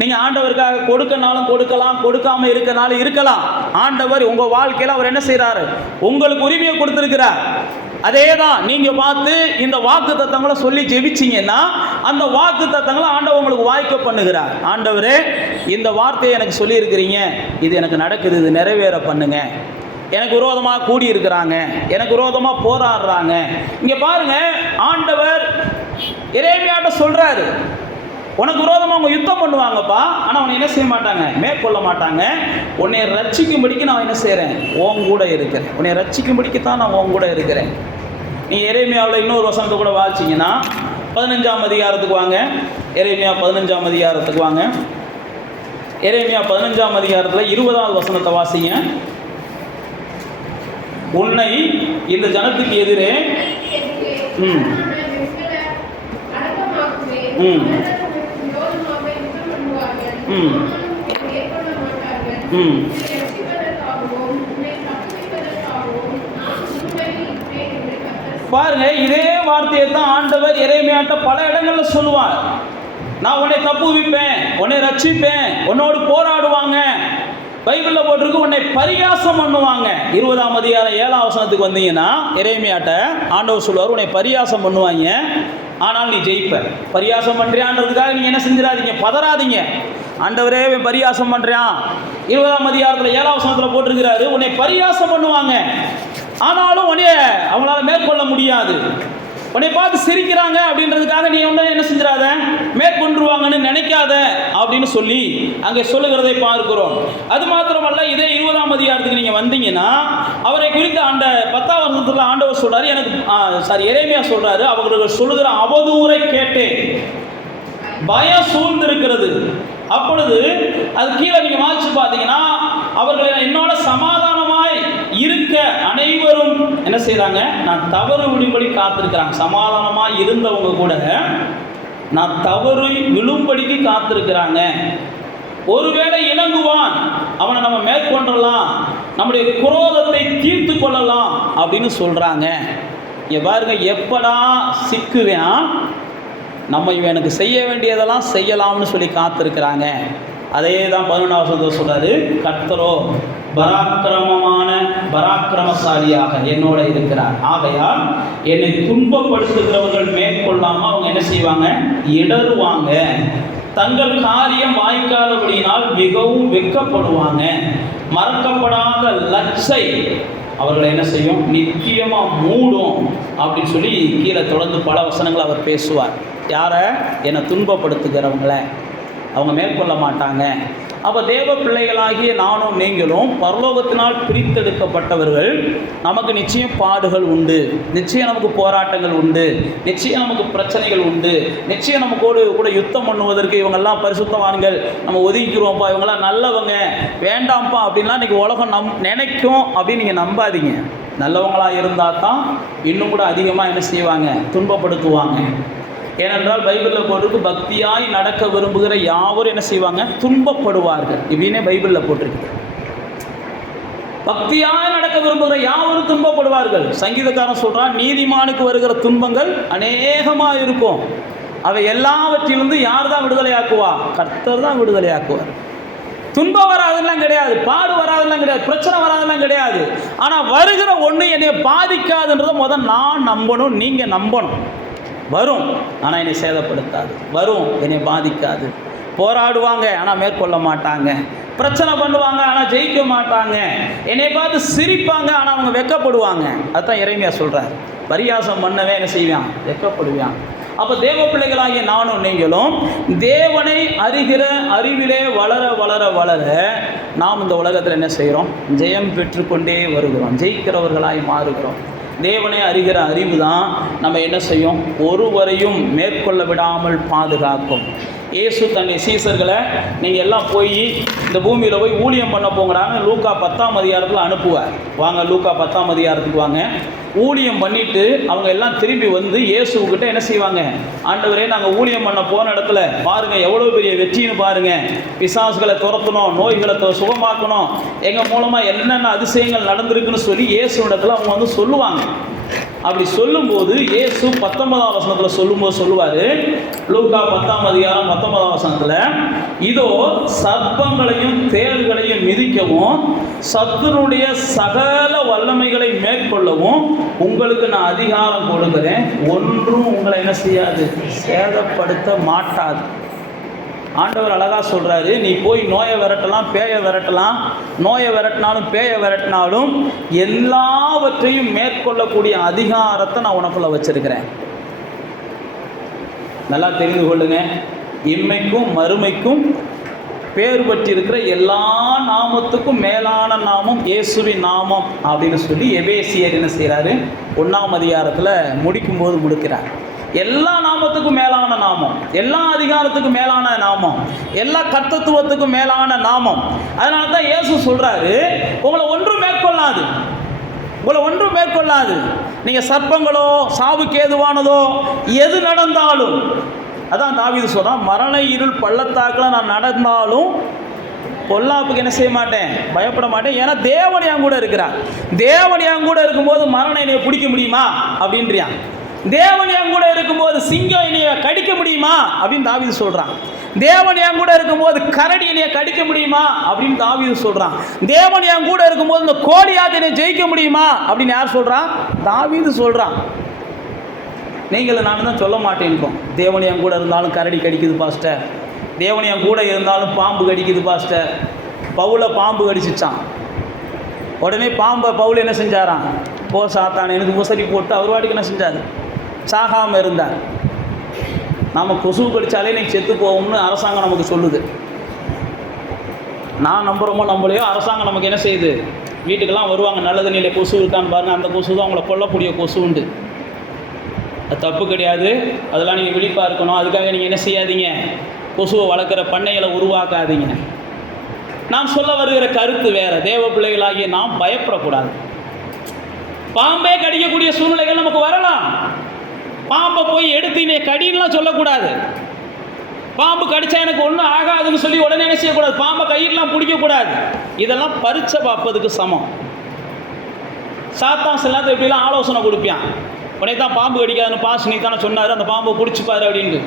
நீங்கள் ஆண்டவருக்காக கொடுக்கனாலும் கொடுக்கலாம், கொடுக்காமல் இருக்கனாலும் இருக்கலாம். ஆண்டவர் உங்கள் வாழ்க்கையில் அவர் என்ன செய்கிறாரு, உங்களுக்கு உரிமையை கொடுத்துருக்கிறார். அதே தான் நீங்கள் பார்த்து இந்த வாக்கு தத்தங்களை சொல்லி ஜெபிச்சிங்கன்னா, அந்த வாக்கு தத்தங்களை ஆண்டவர் உங்களுக்கு வாய்க்க பண்ணுகிறார். ஆண்டவரே இந்த வார்த்தையை எனக்கு சொல்லியிருக்கிறீங்க, இது எனக்கு நடக்குது, இது நிறைவேற பண்ணுங்க. எனக்கு விரோதமாக கூடியிருக்கிறாங்க, எனக்கு விரோதமாக போராடுறாங்க. இங்கே பாருங்கள், ஆண்டவர் எரேமியாட்ட சொல்கிறாரு, உனக்கு விரோதமாக அவங்க யுத்தம் பண்ணுவாங்கப்பா, ஆனால் உன்னை என்ன செய்ய மாட்டாங்க, மேற்கொள்ள மாட்டாங்க. உன்னை ரட்சிக்கும்படிக்கு நான் என்ன செய்கிறேன், உன் கூட இருக்கிறேன். உன்னை ரட்சிக்கும்படிக்கு தான் நான் உன் கூட இருக்கிறேன். நீங்கள் எரேமியாவில் இன்னொரு வசனத்தை கூட வாசிங்கன்னா 15ஆம் அதிகாரத்துக்கு வாங்க. எரேமியா 15ஆம் அதிகாரத்துக்கு வாங்க. எரேமியா 15ஆம் அதிகாரத்தில் 20வது வசனத்தை வாசிங்க. உன்னை இந்த ஜனத்துக்கு எதிரே பாருங்க, இதே வார்த்தையை தான் ஆண்டவர் எரேமியாட்ட பல இடங்கள்ல சொல்லுவார். நான் உன்னை தப்புவிப்பேன், உன்னை ரட்சிப்பேன், உன்னோடு போராடுவாங்க. பைபிளில் போட்டிருக்கு உன்னை பரியாசம் பண்ணுவாங்க. 20ஆம் அதிகாரம் 7ஆம் வசனத்துக்கு வந்தீங்கன்னா எரேமியாட்ட ஆண்டவர் சொல்லுவார், உன்னை பரியாசம் பண்ணுவாங்க, ஆனால் நீ ஜெயிப்ப. பரியாசம் பண்ணுறியான்றதுக்காக நீங்கள் என்ன செஞ்சிடாதீங்க, பதறாதீங்க. ஆண்டவரே பரியாசம் பண்ணுறான். 20ஆம் அதிகாரத்தில் 7ஆம் வசனத்தில் போட்டிருக்கிறாரு, உன்னை பரியாசம் பண்ணுவாங்க, ஆனாலும் உன்னைய அவங்களால மேற்கொள்ள முடியாது. உன்னை பார்த்து சிரிக்கிறாங்க அப்படின்றதுக்காக நீ என்ன செஞ்சிடாத, மேற்கொண்டுருவாங்கன்னு நினைக்காத அப்படின்னு சொல்லி அங்கே சொல்லுகிறதை பார்க்கிறோம். அது மாத்திரமல்ல, இதே 20ஆம் அதிகாரத்துக்கு நீங்கள் வந்தீங்கன்னா அவரை குறித்து அந்த 10ஆம் வசனத்தில் ஆண்டவர் சொல்றாரு, எரேமியா சொல்றாரு, அவர்கள் சொல்லுகிற அவதூறை கேட்டேன், பயம் சூழ்ந்திருக்கிறது. அப்பொழுது அது கீழே நீங்க வாசிச்சு பார்த்தீங்கன்னா, அவர்களை என்னோட சமாதானமாய் இருக்க அனைவரும் என்ன செய்யறாங்க, நான் தவறு விடும்படி காத்திருக்கிறாங்க. சமாதானமாய் இருந்தவங்க கூட நான் தவறு விழும்படிக்கு காத்திருக்கிறாங்க. ஒருவேளை இணங்குவான், அவனை நம்ம மேற்கொண்டலாம், நம்முடைய குரோதத்தை தீர்த்து கொள்ளலாம் அப்படின்னு சொல்றாங்க. இங்க பாருங்க, எப்படா சிக்குவேன், நம்ம இவனுக்கு செய்ய வேண்டியதெல்லாம் செய்யலாம்னு சொல்லி காத்திருக்கிறாங்க. அதே தான் 11ஆம் வசனத்தில் சொல்றாரு, கர்த்தரோ பராக்கிரமசாலியாக என்னோட இருக்கிறார், ஆகையால் என்னை துன்பப்படுத்துகிறவர்கள் மேற்கொள்ளாம அவங்க என்ன செய்வாங்க, இடருவாங்க, தங்கள் காரியம் வாய்க்காதபடியினால் மிகவும் வெட்கப்படுவாங்க. மறக்கப்படாத லட்சை அவர்களை என்ன செய்யும், நித்தியமா மூடும் அப்படின்னு சொல்லி கீழே தொடர்ந்து பல வசனங்கள் அவர் பேசுவார். யாரை, என்னை துன்பப்படுத்துகிறவங்கள அவங்க மேற்கொள்ள மாட்டாங்க. அப்போ தேவ பிள்ளைகளாகிய நானும் நீங்களும் பரலோகத்தினால் பிரித்தெடுக்கப்பட்டவர்கள். நமக்கு நிச்சயம் பாடுகள் உண்டு, நிச்சயம் நமக்கு போராட்டங்கள் உண்டு, நிச்சயம் நமக்கு பிரச்சனைகள் உண்டு, நிச்சயம் நமக்கோடு கூட யுத்தம் பண்ணுவதற்கு இவங்கெல்லாம் பரிசுத்தவான்கள், நம்ம ஒதுக்கிடுவோம்ப்பா, இவங்கெல்லாம் நல்லவங்க, வேண்டாம்ப்பா அப்படின்லாம் இன்றைக்கி உலகம் நினைக்கும் அப்படின்னு நீங்கள் நம்பாதீங்க. நல்லவங்களாக இருந்தால் தான் இன்னும் கூட அதிகமாக என்ன செய்வாங்க, துன்பப்படுத்துவாங்க. ஏனென்றால் பைபிளில் போட்டிருக்கு, பக்தியாய் நடக்க விரும்புகிற யாவரும் என்ன செய்வாங்க, துன்பப்படுவார்கள் இப்படின்னே பைபிளில் போட்டிருக்கு. பக்தியாய் நடக்க விரும்புகிற யாவரும் துன்பப்படுவார்கள். சங்கீதக்காரன் சொல்றான், நீதிமானுக்கு வருகிற துன்பங்கள் அநேகமாக இருக்கும், அவை எல்லாவற்றிலிருந்து யார் தான் விடுதலையாக்குவா, கர்த்தர் தான் விடுதலையாக்குவார். துன்பம் வராதெல்லாம் கிடையாது, பாடு வராதெல்லாம் கிடையாது, பிரச்சனை வராதெல்லாம் கிடையாது. ஆனால் வருகிற ஒன்று என்னை பாதிக்காதுன்றதை முதல் நான் நம்பணும், நீங்கள் நம்பணும். வரும், ஆனால் என்னை சேதப்படுத்தாது, வரும், என்னை பாதிக்காது. போராடுவாங்க, ஆனால் மேற்கொள்ள மாட்டாங்க. பிரச்சனை பண்ணுவாங்க, ஆனால் ஜெயிக்க மாட்டாங்க. என்னை பார்த்து சிரிப்பாங்க, ஆனால் அவங்க வெட்கப்படுவாங்க. அதுதான் எரேமியா சொல்கிறார், பரியாசம் பண்ணவே என்ன செய்வான், வெட்கப்படுவான். அப்போ தேவ பிள்ளைகளாகிய நானும் நீங்களும் தேவனை அறிகிற அறிவிலே வளர வளர வளர நாம் இந்த உலகத்தில் என்ன செய்கிறோம், ஜெயம் பெற்றுக்கொண்டே வருகிறோம், ஜெயிக்கிறவர்களாய் மாறுகிறோம். தேவனை அறிகிற அறிவு தான் நம்ம என்ன செய்யும், ஒருவரையும் மேற்கொள்ள விடாமல் பாதுகாக்கும். இயேசு தன்னை சீசர்களை நீங்கள் எல்லாம் போய் இந்த பூமியில் போய் ஊழியம் பண்ண போங்கடான்னு லூக்கா 10ஆம் அதிகாரத்தில் அனுப்புவார். வாங்க லூக்கா 10ஆம் அதிகாரத்துக்கு வாங்க. ஊழியம் பண்ணிவிட்டு அவங்க எல்லாம் திரும்பி வந்து இயேசுக்கிட்ட என்ன செய்வாங்க, ஆண்டவரே நாங்கள் ஊழியம் பண்ண போன இடத்துல பாருங்கள் எவ்வளோ பெரிய வெற்றின்னு பாருங்கள், பிசாசுகளை துரத்தணும், நோய்களை சுகமாக்கணும், எங்கள் மூலமாக என்னென்ன அதிசயங்கள் நடந்திருக்குன்னு சொல்லி இயேசு இடத்துல அவங்க வந்து சொல்லுவாங்க. அப்படி சொல்லும்போது இயேசு 19ஆம் வசனத்தில் சொல்லும்போது சொல்லுவார், லூக்கா 10ஆம் அதிகாரம் 19ஆம் வசனத்தில், இதோ சர்ப்பங்களையும் தேள்களையும் மிதிக்கவும் சத்துருடைய சகல வல்லமைகளை மேற்கொள்ளவும் உங்களுக்கு நான் அதிகாரம் கொடுக்கிறேன், ஒன்றும் உங்களை என்ன செய்யாது, சேதப்படுத்த மாட்டாது. ஆண்டவர் அழகாக சொல்கிறாரு, நீ போய் நோயை விரட்டலாம், பேயை விரட்டலாம், நோயை விரட்டினாலும் பேயை விரட்டினாலும் எல்லாவற்றையும் மேற்கொள்ளக்கூடிய அதிகாரத்தை நான் உனக்குள்ள வச்சிருக்கிறேன். நல்லா தெரிந்து கொள்ளுங்க, இன்மைக்கும் மறுமைக்கும் பேர் பற்றியிருக்கிற எல்லா நாமத்துக்கும் மேலான நாமம் இயேசுவின் நாமம் அப்படின்னு சொல்லி எபேசியர் என்ன செய்கிறாரு, 1ஆம் அதிகாரத்தில் முடிக்கும்போது முடிக்கிறார். எல்லா நாமத்துக்கும் மேலான நாமம், எல்லா அதிகாரத்துக்கும் மேலான நாமம், எல்லா கர்த்தத்துவத்துக்கும் மேலான நாமம். அதனால தான் இயேசு சொல்றாரு, உங்களை ஒன்றும் மேற்கொள்ளாது, உங்களை ஒன்றும் மேற்கொள்ளாது. நீங்க சர்ப்பங்களோ சாவுக்கு ஏதுவானதோ எது நடந்தாலும், அதான் தாவீது சொல்றான், மரண இருள் பள்ளத்தாக்கில் நான் நடந்தாலும் பொல்லாப்புக்கு என்ன செய்ய மாட்டேன், பயப்பட மாட்டேன், ஏன்னா தேவன் என் கூட இருக்கிறார். தேவன் என் கூட இருக்கும்போது மரணம் என்னை பிடிக்க முடியுமா அப்படின்றியான். தேவன் என் கூட இருக்கும்போது சிங்கம் என்னைய கடிக்க முடியுமா அப்படின்னு தாவீது சொல்றான். தேவன் என் கூட இருக்கும்போது கரடி என்னைய கடிக்க முடியுமா அப்படின்னு தாவீது சொல்றான். தேவன் என் கூட இருக்கும்போது இந்த கோலியாத் என்னை ஜெயிக்க முடியுமா அப்படின்னு யார் சொல்றான்? தாவீது சொல்றான். நீங்களும் நானும் தான் சொல்ல மாட்டேங்கிறோம். தேவன் என் கூட இருந்தாலும் கரடி கடிக்குது பாஸ்டர், தேவன் என் கூட இருந்தாலும் பாம்பு கடிக்குது பாஸ்டர். பவுலை பாம்பு கடிச்சிச்சான். உடனே பவுல் என்ன செஞ்சாராம்? போ சாத்தான் எனக்கு முசரி போட்டு அவர் வாடிக்கு என்ன செஞ்சார்? சாகாமல் இருந்தார். நாம் கொசு கடித்தாலே நீங்கள் செத்து போவோம்னு அரசாங்கம் நமக்கு சொல்லுது. நான் நம்புகிறோமோ நம்பலையோ அரசாங்கம் நமக்கு என்ன செய்யுது? வீட்டுக்கெல்லாம் வருவாங்க, நல்ல தண்ணியில் கொசு இருக்கான்னு பாருங்கள், அந்த கொசு தான் அவங்கள கொல்லக்கூடிய கொசு உண்டு. அது தப்பு கிடையாது, அதெல்லாம் நீங்கள் விழிப்பாக இருக்கணும். அதுக்காக நீங்கள் என்ன செய்யாதீங்க? கொசுவை வளர்க்குற பண்ணைகளை உருவாக்காதீங்க. நாம் சொல்ல வருகிற கருத்து வேறு. தேவ பிள்ளைகளாகிய நாம் பயப்படக்கூடாது. பாம்பே கடிக்கக்கூடிய சூழ்நிலைகள் நமக்கு வரலாம். பாம்பை போய் எடுத்து நீ கடின்லாம் சொல்லக்கூடாது. பாம்பு கடிச்சா எனக்கு ஒன்றும் ஆகாதுன்னு சொல்லி உடனே என்ன செய்யக்கூடாது? பாம்பை கையிலாம் பிடிக்கக்கூடாது. இதெல்லாம் பரீட்சை பார்ப்பதுக்கு சமம். சாத்தான் சில நேரத்தில் எப்படிலாம் ஆலோசனை கொடுப்பான். உடனே தான் பாம்பு கடிக்காதுன்னு பாஸ் நீ தானே சொன்னார், அந்த பாம்பை பிடிச்சிப்பாரு அப்படின்ட்டு.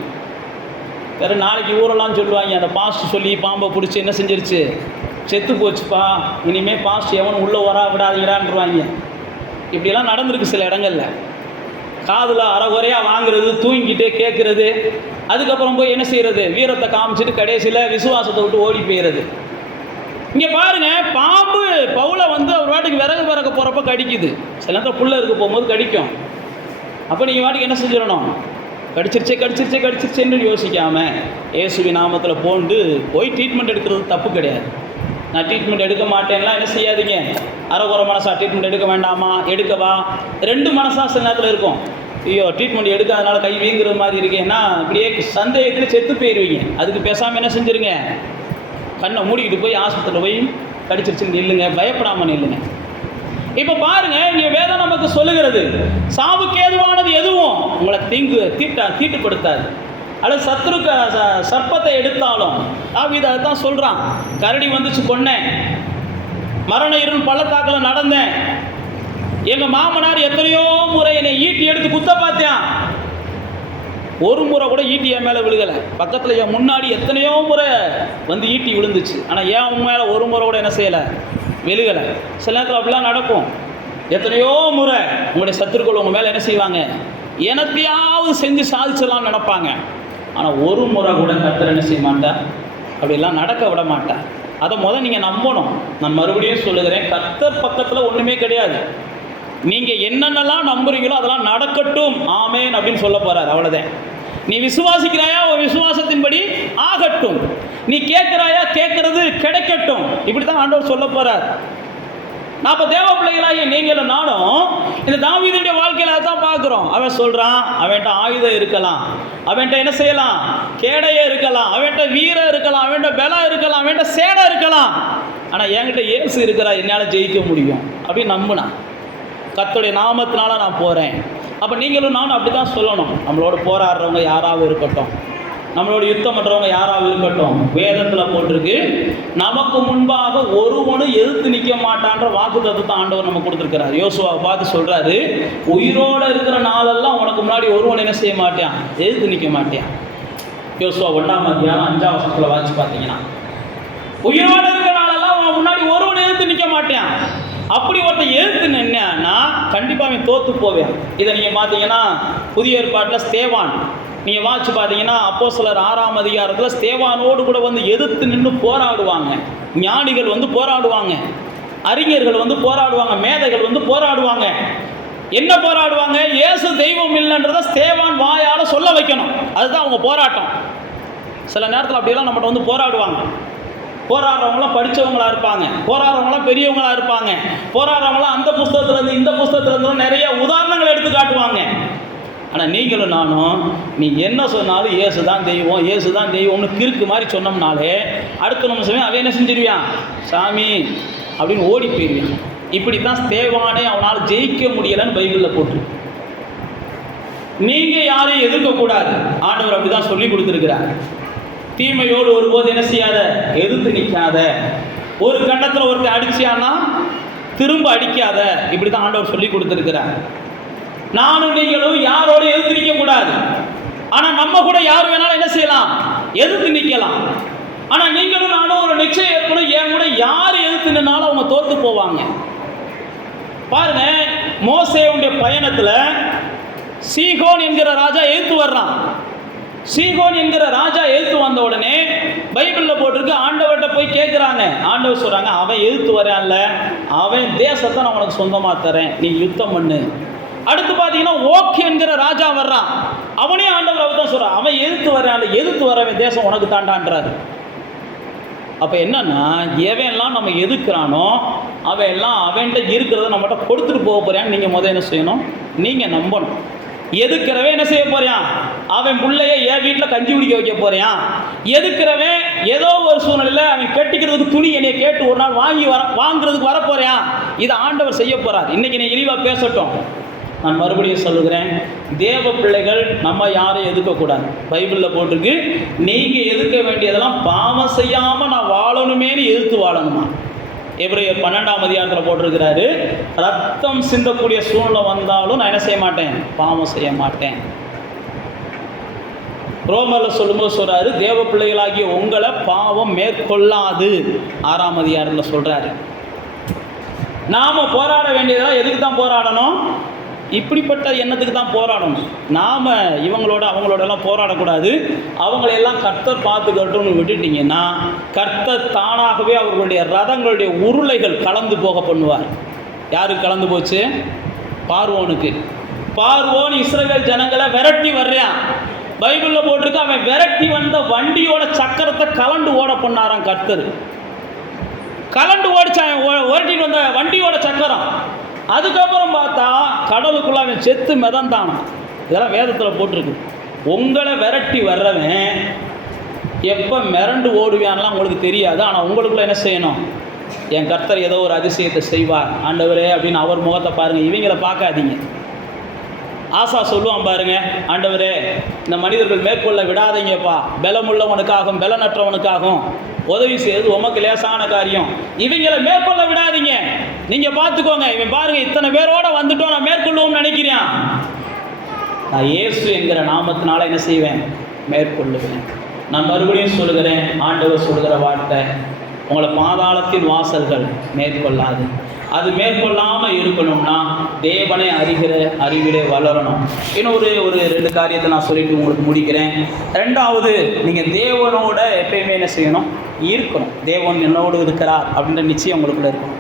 வேறு நாளைக்கு ஊரெல்லாம் சொல்லுவாங்க, அந்த பாஸ்ட் சொல்லி பாம்பை பிடிச்சி என்ன செஞ்சிருச்சு? செத்து போச்சுப்பா, இனிமேல் பாஸ்ட் எவனும் உள்ளே வரா விடாதீங்கடான்ருவாங்க. இப்படியெல்லாம் நடந்திருக்கு சில இடங்களில். காதில் அறகுறையாக வாங்குறது, தூங்கிட்டே கேட்குறது, அதுக்கப்புறம் போய் என்ன செய்கிறது? வீரத்தை காமிச்சிட்டு கடைசியில் விசுவாசத்தை விட்டு ஓடி போயிடுறது. இங்கே பாருங்கள், பாம்பு பவுலை அவர் வாட்டுக்கு விறகு பறக்க போகிறப்ப கடிக்குது. சில நேரத்தில் புள்ள இருக்க போகும்போது கடிக்கும். அப்போ நீங்கள் வாட்டுக்கு என்ன செஞ்சிடணும்? கடிச்சிருச்சேன்னு யோசிக்காமல் இயேசுவின் நாமத்தில் போய் ட்ரீட்மெண்ட் எடுக்கிறது தப்பு கிடையாது. நான் ட்ரீட்மெண்ட் எடுக்க மாட்டேன்லாம் என்ன செய்யாதீங்க. அரைக்குறை மனசா ட்ரீட்மெண்ட் எடுக்க வேண்டாமா, எடுக்கவா? 2 மனசா சில நேரத்தில் இருக்கும். ஐயோ ட்ரீட்மெண்ட் எடுக்காதனால கை வீங்குற மாதிரி இருக்கேன்னா இப்படியே சந்தேகத்தில் செத்து போயிடுவீங்க. அதுக்கு பேசாமல் என்ன செஞ்சுருங்க? கண்ணை மூடிக்கிட்டு போய் ஆஸ்பத்திரியில் போய் கடிச்சிருச்சுன்னு நில்லுங்க, பயப்படாமல் நில்லுங்க. இப்போ பாருங்க, இங்கே வேதம் நமக்கு சொல்லுகிறது, சாவுக்கு ஏதுவானது எதுவும் உங்களை தீட்டுப்படுத்தாது. அல்லது சர்ப்பத்தை எடுத்தாலும் தாவீது அதுதான் சொல்கிறான். கரடி வந்துச்சு கொன்னேன், மரண இருள் பள்ளத்தாக்கில் நடந்தேன், எங்கள் மாமனார் எத்தனையோ முறை என்னை ஈட்டி எடுத்து குத்த பார்த்தான், ஒரு முறை கூட ஈட்டி என் மேலே விழுகலை. பக்கத்தில் என் முன்னாடி எத்தனையோ முறை ஈட்டி விழுந்துச்சு, ஆனால் என் மேலே ஒரு முறை கூட என்ன செய்யலை? விழுகலை. சில நேரத்தில் அப்படிலாம் நடக்கும். எத்தனையோ முறை உங்களுடைய சத்துருக்கள் உங்கள் மேலே என்ன செய்வாங்க? எனத்தையாவது செஞ்சு சாதிச்சிடலாம்னு நினைப்பாங்க. ஆனால் ஒரு முறை கூட கர்த்தர் என்ன செய்ய மாட்டார்? அப்படிலாம் நடக்க விட மாட்டார். அதை நீங்கள் நம்பணும். நான் மறுபடியும் சொல்லுகிறேன், கர்த்தர் பக்கத்தில் ஒன்றுமே கிடையாது. நீங்கள் என்னென்னலாம் நம்புறீங்களோ அதெல்லாம் நடக்கட்டும், ஆமேன் அப்படின்னு சொல்ல போகிறார். அவ்வளோதான். நீ விசுவாசிக்கிறாயா? உன் விசுவாசத்தின்படி ஆகட்டும். நீ கேட்குறாயா? கேட்கறது கிடைக்கட்டும். இப்படி தான் ஆண்டவர் சொல்ல போகிறார். நான் இப்போ தேவ பிள்ளைகளாகிய நீங்களும் நானும் இந்த தாவீதுடைய வாழ்க்கையில் அதான் பார்க்குறோம். அவன் சொல்கிறான், அவன்கிட்ட ஆயுதம் இருக்கலாம், அவன்கிட்ட என்ன செய்யலாம்? கேடையே இருக்கலாம், அவன்கிட்ட வீரம் இருக்கலாம், அவன்கிட்ட பலம் இருக்கலாம், அவன்கிட்ட சேடை இருக்கலாம், ஆனால் என்கிட்ட இயேசு இருக்கிறா, என்னால் ஜெயிக்க முடியும் அப்படின்னு நம்பினான். கர்த்தருடைய நாமத்தினால நான் போகிறேன். அப்போ நீங்களும் நானும் அப்படி தான் சொல்லணும். நம்மளோட போராடுறவங்க யாராவது இருக்கட்டும், நம்மளோட யுத்தம் பண்ணுறவங்க யாராவது இருக்கட்டும், வேதத்தில் போட்டிருக்கு, நமக்கு முன்பாக ஒருவனும் எதிர்த்து நிற்க மாட்டான்ற வாக்குத்தத்தத்தை ஆண்டவர் நம்ம கொடுத்துருக்கிறார். யோசுவாவை பார்த்து சொல்கிறாரு, உயிரோடு இருக்கிற நாளெல்லாம் உனக்கு முன்னாடி ஒருவன் என்ன செய்ய மாட்டான்? எதிர்த்து நிற்க மாட்டான். யோசுவா 1:5 வாசிச்சு பார்த்தீங்கன்னா, உயிரோடு இருக்கிற நாளெல்லாம் உனக்கு முன்னாடி ஒருவன் எதிர்த்து நிற்க மாட்டான். அப்படி ஒருத்தன் எதிர்த்து நின்னா கண்டிப்பாக அவன் தோற்று போவேன். இதை நீங்கள் பார்த்தீங்கன்னா புதிய ஏற்பாட்டில் ஸ்தேவான் நீங்கள் வாசிச்சு பார்த்தீங்கன்னா அப்போஸ்தலர் 6ஆம் அதிகாரத்தில் ஸ்தேவானோடு கூட எதிர்த்து நின்று போராடுவாங்க. ஞானிகள் போராடுவாங்க, அறிஞர்கள் போராடுவாங்க, மேதைகள் போராடுவாங்க. என்ன போராடுவாங்க? இயேசு தெய்வம் இல்லைன்றதை ஸ்தேவான் வாயால் சொல்ல வைக்கணும். அதுதான் அவங்க போராட்டம். சில நேரத்தில் அப்படியெல்லாம் நம்மகிட்ட போராடுவாங்க. போராடுறவங்களாம் படித்தவங்களாக இருப்பாங்க, போராடுறவங்களாம் பெரியவங்களாக இருப்பாங்க, போராடுறவங்களாம் அந்த புஸ்தகத்துலேருந்து இந்த புஸ்தகத்துலேருந்து நிறைய உதாரணங்கள் எடுத்து காட்டுவாங்க. ஆனால் நீங்களும் நானும் நீ என்ன சொன்னாலும் இயேசு தான் தெய்வம், இயேசு தான் தெய்வம்னு கிறுக்கு மாதிரி சொன்னோம்னாலே அடுத்த நிமிஷமே அவன் என்ன செஞ்சிருவான்? சாமி அப்படின்னு ஓடி போயிடுவான். இப்படி தான் ஸ்தேவானே அவனால் ஜெயிக்க முடியலைன்னு பைபிளில் போட்டு. நீங்கள் யாரையும் எதிர்க்கக்கூடாது, ஆண்டவர் அப்படி தான் சொல்லி கொடுத்துருக்கிறார். தீமையோடு ஒருபோது என்ன செய்யாத? எதிர்த்து நிற்காத. ஒரு கண்டத்தில் ஒருத்தர் அடிச்சியானா திரும்ப அடிக்காத. இப்படி தான் ஆண்டவர் சொல்லி கொடுத்துருக்கிறார். நானும் நீங்களும் யாரோட எதிர்த்து நிற்க கூடாது. ஆனா நம்ம கூட யார் வேணாலும் என்ன செய்யலாம், எதிர்த்து நிற்கலாம். ஆனா நீங்களும் நானும் ஒரு நிச்சயம் ஏற்படும், என் கூட யார் எதிர்த்து நின்னாலும் அவங்க தோத்து போவாங்க. பாருங்க, மோசேயுடைய பயணத்துல சீகோன் என்கிற ராஜா எதிர்த்து வர்றான். சீகோன் என்கிற ராஜா எதிர்த்து வந்த உடனே பைபிளில் போட்டிருக்கு, ஆண்டவர்கிட்ட போய் கேட்குறாங்க. ஆண்டவர் சொல்கிறாங்க, அவன் எதிர்த்து வரான்ல, அவன் தேசத்தை நான் உனக்கு சொந்தமாக தரேன், நீ யுத்தம் பண்ணு. அடுத்து பார்த்தீங்கன்னா ஓகே என்கிற ராஜா வர்றான். அவனே ஆண்டவர் அவர் தான் சொல்கிறான், அவன் எதிர்த்து வரான்ல, எதிர்த்து வரவன் தேசம் உனக்கு தாண்டான்றாரு. அப்போ என்னன்னா, எவன்லாம் நம்ம எதிர்க்கிறானோ அவன் எல்லாம் அவன்கிட்ட இருக்கிறத நம்மகிட்ட கொடுத்துட்டு போக போகிறான்னு நீங்கள் முதல் என்ன செய்யணும், நீங்கள் நம்பணும். எதுக்கிறவன் என்ன செய்ய போறியான், அவன் பிள்ளைய என் வீட்டில் கஞ்சி குடிக்க வைக்க போறியான். எதுக்கிறவன் ஏதோ ஒரு சூழ்நிலையில் அவன் கட்டிக்கிறதுக்கு துணி என்னைய கேட்டு ஒரு நாள் வாங்குறதுக்கு வர போறியான். இதை ஆண்டவர் செய்ய போறார். இன்னைக்கு நீ இழிவாக பேசட்டும். நான் மறுபடியும் சொல்லுகிறேன், தேவ பிள்ளைகள் நம்ம யாரும் எதுக்கக்கூடாது. பைபிளில் போட்டிருக்கு, நீங்கள் எதுக்க வேண்டியதெல்லாம் பாவம் செய்யாமல் நான் வாழணுமேனு எதிர்த்து வாழணுமா. எபிரேயர் 12ஆம் அதிகாரத்தில் போட்டிருக்கிறாரு, ரத்தம் சிந்தக்கூடிய சூழ்நிலை வந்தாலும் நான் என்ன செய்ய மாட்டேன், பாவம் செய்ய மாட்டேன். ரோமரில் சொல்லும்போது சொல்றாரு, தேவ பிள்ளைகளாகிய உங்களை பாவம் மேற்கொள்ளாது 6ஆம் அதிகாரத்தில் சொல்றாரு. நாம போராட வேண்டியதெல்லாம் எதுக்கு தான் போராடணும், இப்படிப்பட்ட எண்ணத்துக்கு தான் போராடணும். நாம் இவங்களோட அவங்களோடலாம் போராடக்கூடாது. அவங்களையெல்லாம் கர்த்தர் பார்த்துக்கட்டும்னு விட்டுட்டிங்கன்னா கர்த்தர் தானாகவே அவர்களுடைய ரதங்களுடைய உருளைகள் கலந்து போக பண்ணுவார். யாருக்கு கலந்து போச்சு, பார்வோனுக்கு. பார்வோன் இஸ்ரவேல் ஜனங்களை விரட்டி வர்றான். பைபிளில் போட்டிருக்கு, அவன் விரட்டி வந்த வண்டியோட சக்கரத்தை கலண்டு ஓட பண்ணாரான் கர்த்தர். கலண்டு ஓடிச்சான், ஓட்டிட்டு வந்த வண்டியோட சக்கரம். அதுக்கப்புறம் பார்த்தா கடலுக்குள்ள அவன் செத்து மிதந்தான். இதெல்லாம் வேதத்தில் போட்டிருக்கு. உங்களை விரட்டி வர்றவன் எப்போ மிரண்டு ஓடுவான்லாம் உங்களுக்கு தெரியாது. ஆனால் உங்களுக்குள்ள என்ன செய்யணும், என் கர்த்தர் ஏதோ ஒரு அதிசயத்தை செய்வார் ஆண்டவரே அப்படின்னு அவர் முகத்தை பாருங்கள், இவங்களை பார்க்காதீங்க. ஆசா சொல்லுவான் பாருங்க, ஆண்டவரே இந்த மனிதர்கள் மேற்கொள்ள விடாதீங்கப்பா, பலமுள்ளவனுக்காகும் பலனற்றவனுக்காகும் உதவி செய்வது உமக்கு லேசான காரியம், இவங்களை மேற்கொள்ள விடாதீங்க, நீங்க பார்த்துக்கோங்க. இவன் பாருங்க இத்தனை பேரோட வந்துட்டோம், நான் மேற்கொள்வோம்னு நினைக்கிறேன். நான் இயேசு என்கிற நாமத்தினால என்ன செய்வேன், மேற்கொள்ளுவேன். நான் மறுபடியும் சொல்லுகிறேன், ஆண்டவர் சொல்லுகிற வார்த்தை, உங்களை பாதாளத்தின் வாசல்கள் மேற்கொள்ளாது. அது மேற்கொள்ளாமல் இருக்கணும்னா தேவனை அறிகிற அறிவிலே வளரணும். இன்னொரு 2 காரியத்தை நான் சொல்லிட்டு உங்களுக்கு முடிக்கிறேன். 2வது, நீங்கள் தேவனோட எப்பயுமே என்ன செய்யணும், இருக்கணும். தேவன் என்னோடு இருக்கிறார் அப்படின்ற நிச்சயம் உங்களுக்குள்ள இருக்கணும்.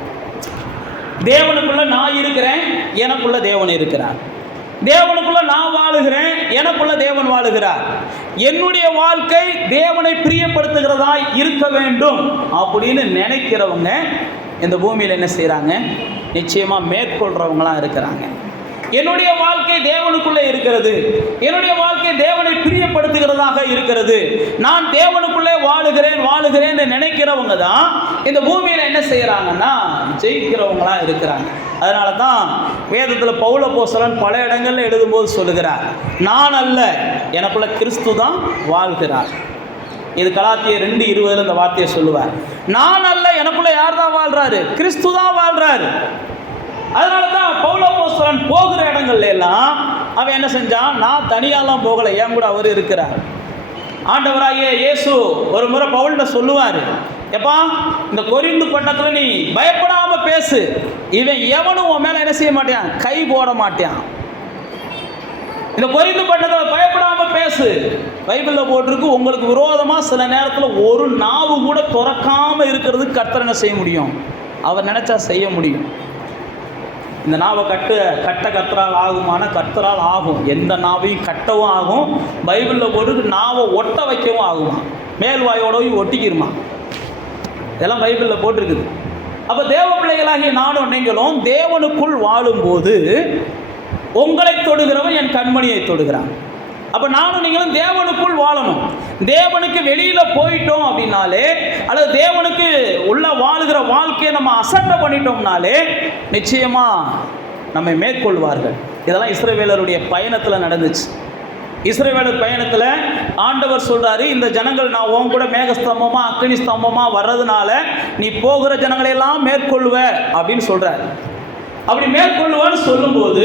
தேவனுக்குள்ள நான் இருக்கிறேன், எனக்குள்ள தேவன் இருக்கிறார். தேவனுக்குள்ள நான் வாழுகிறேன், எனக்குள்ள தேவன் வாழுகிறார். என்னுடைய வாழ்க்கை தேவனை பிரியப்படுத்துகிறதாய் இருக்க வேண்டும் அப்படின்னு நினைக்கிறவங்க இந்த பூமியில் என்ன செய்கிறாங்க, நிச்சயமாக மேற்கொள்கிறவங்களாம் இருக்கிறாங்க. என்னுடைய வாழ்க்கை தேவனுக்குள்ளே இருக்கிறது, என்னுடைய வாழ்க்கை தேவனை பிரியப்படுத்துகிறதாக இருக்கிறது, நான் தேவனுக்குள்ளே வாழுகிறேன் நினைக்கிறவங்க தான் இந்த பூமியில் என்ன செய்கிறாங்கன்னா ஜெயிக்கிறவங்களா இருக்கிறாங்க. அதனால தான் வேதத்தில் பவுல் அப்போஸ்தலன் பல இடங்களில் எழுதும்போது சொல்லுகிறார், நான் அல்ல எனக்குள்ள கிறிஸ்து தான் வாழ்கிறார். இது கலாத்தியர் 2:20 இந்த வார்த்தையை சொல்லுவார். நான் அல்ல எனக்குள்ள யார் தான் வாழ்றாரு, கிறிஸ்து தான் வாழ்றாரு. அதனால தான் பவுல் அப்போஸ்தலன் போகிற இடங்கள்ல எல்லாம் அவன் என்ன செஞ்சான், நான் தனியாலாம் போகலை, என் கூட அவர் இருக்கிறார். ஆண்டவராகிய இயேசு ஒரு முறை பவுல்கிட்ட சொல்லுவார், எப்பா இந்த கொரிந்து பட்டணத்தில் நீ பயப்படாம பேசு, இவன் எவனும் உன் மேல என்ன செய்ய மாட்டான், கை போட மாட்டான். இந்த கொரிந்து பட்டணத்தில் பயப்படாம பேசு. பைபிளில் போட்டிருக்கு, உங்களுக்கு விரோதமாக சில நேரத்தில் ஒரு நாவு கூட துறக்காம இருக்கிறதுக்கு கர்த்தர் என்ன செய்ய முடியும், அவர் நினைச்சா செய்ய முடியும். இந்த நாவை கட்ட கர்த்தரால் ஆகுமான, கர்த்தரால் ஆகும். எந்த நாவையும் கட்டவும் ஆகும். பைபிளில் போட்டு நாவை ஒட்ட வைக்கவும் ஆகுமா, மேல் வாயோடவும் ஒட்டிக்கிருமா, இதெல்லாம் பைபிளில் போட்டிருக்குது. அப்போ தேவ பிள்ளைகளாகிய நானும் நீங்களும் தேவனுக்குள் வாழும்போது உங்களை தொடுகிறவன் என் கண்மணியை தொடுகிறான். அப்போ நானும் நீங்களும் தேவனுக்குள் வாழணும். தேவனுக்கு வெளியில் போயிட்டோம் அப்படின்னாலே, அல்லது தேவனுக்கு உள்ள வாழுகிற வாழ்க்கையை நம்ம அசட்டை பண்ணிட்டோம்னாலே நிச்சயமாக நம்மை மேற்கொள்வார்கள். இதெல்லாம் இஸ்ரவேலருடைய பயணத்தில் நடந்துச்சு. இஸ்ரவேலர் பயணத்தில் ஆண்டவர் சொல்கிறாரு, இந்த ஜனங்கள் நான் உன் கூட மேகஸ்தம்பமாக அக்னி ஸ்தம்பமாக வர்றதுனால நீ போகிற ஜனங்களையெல்லாம் மேற்கொள்வ அப்படின்னு சொல்கிறார். அப்படி மேற்கொள்ளுவான்னு சொல்லும்போது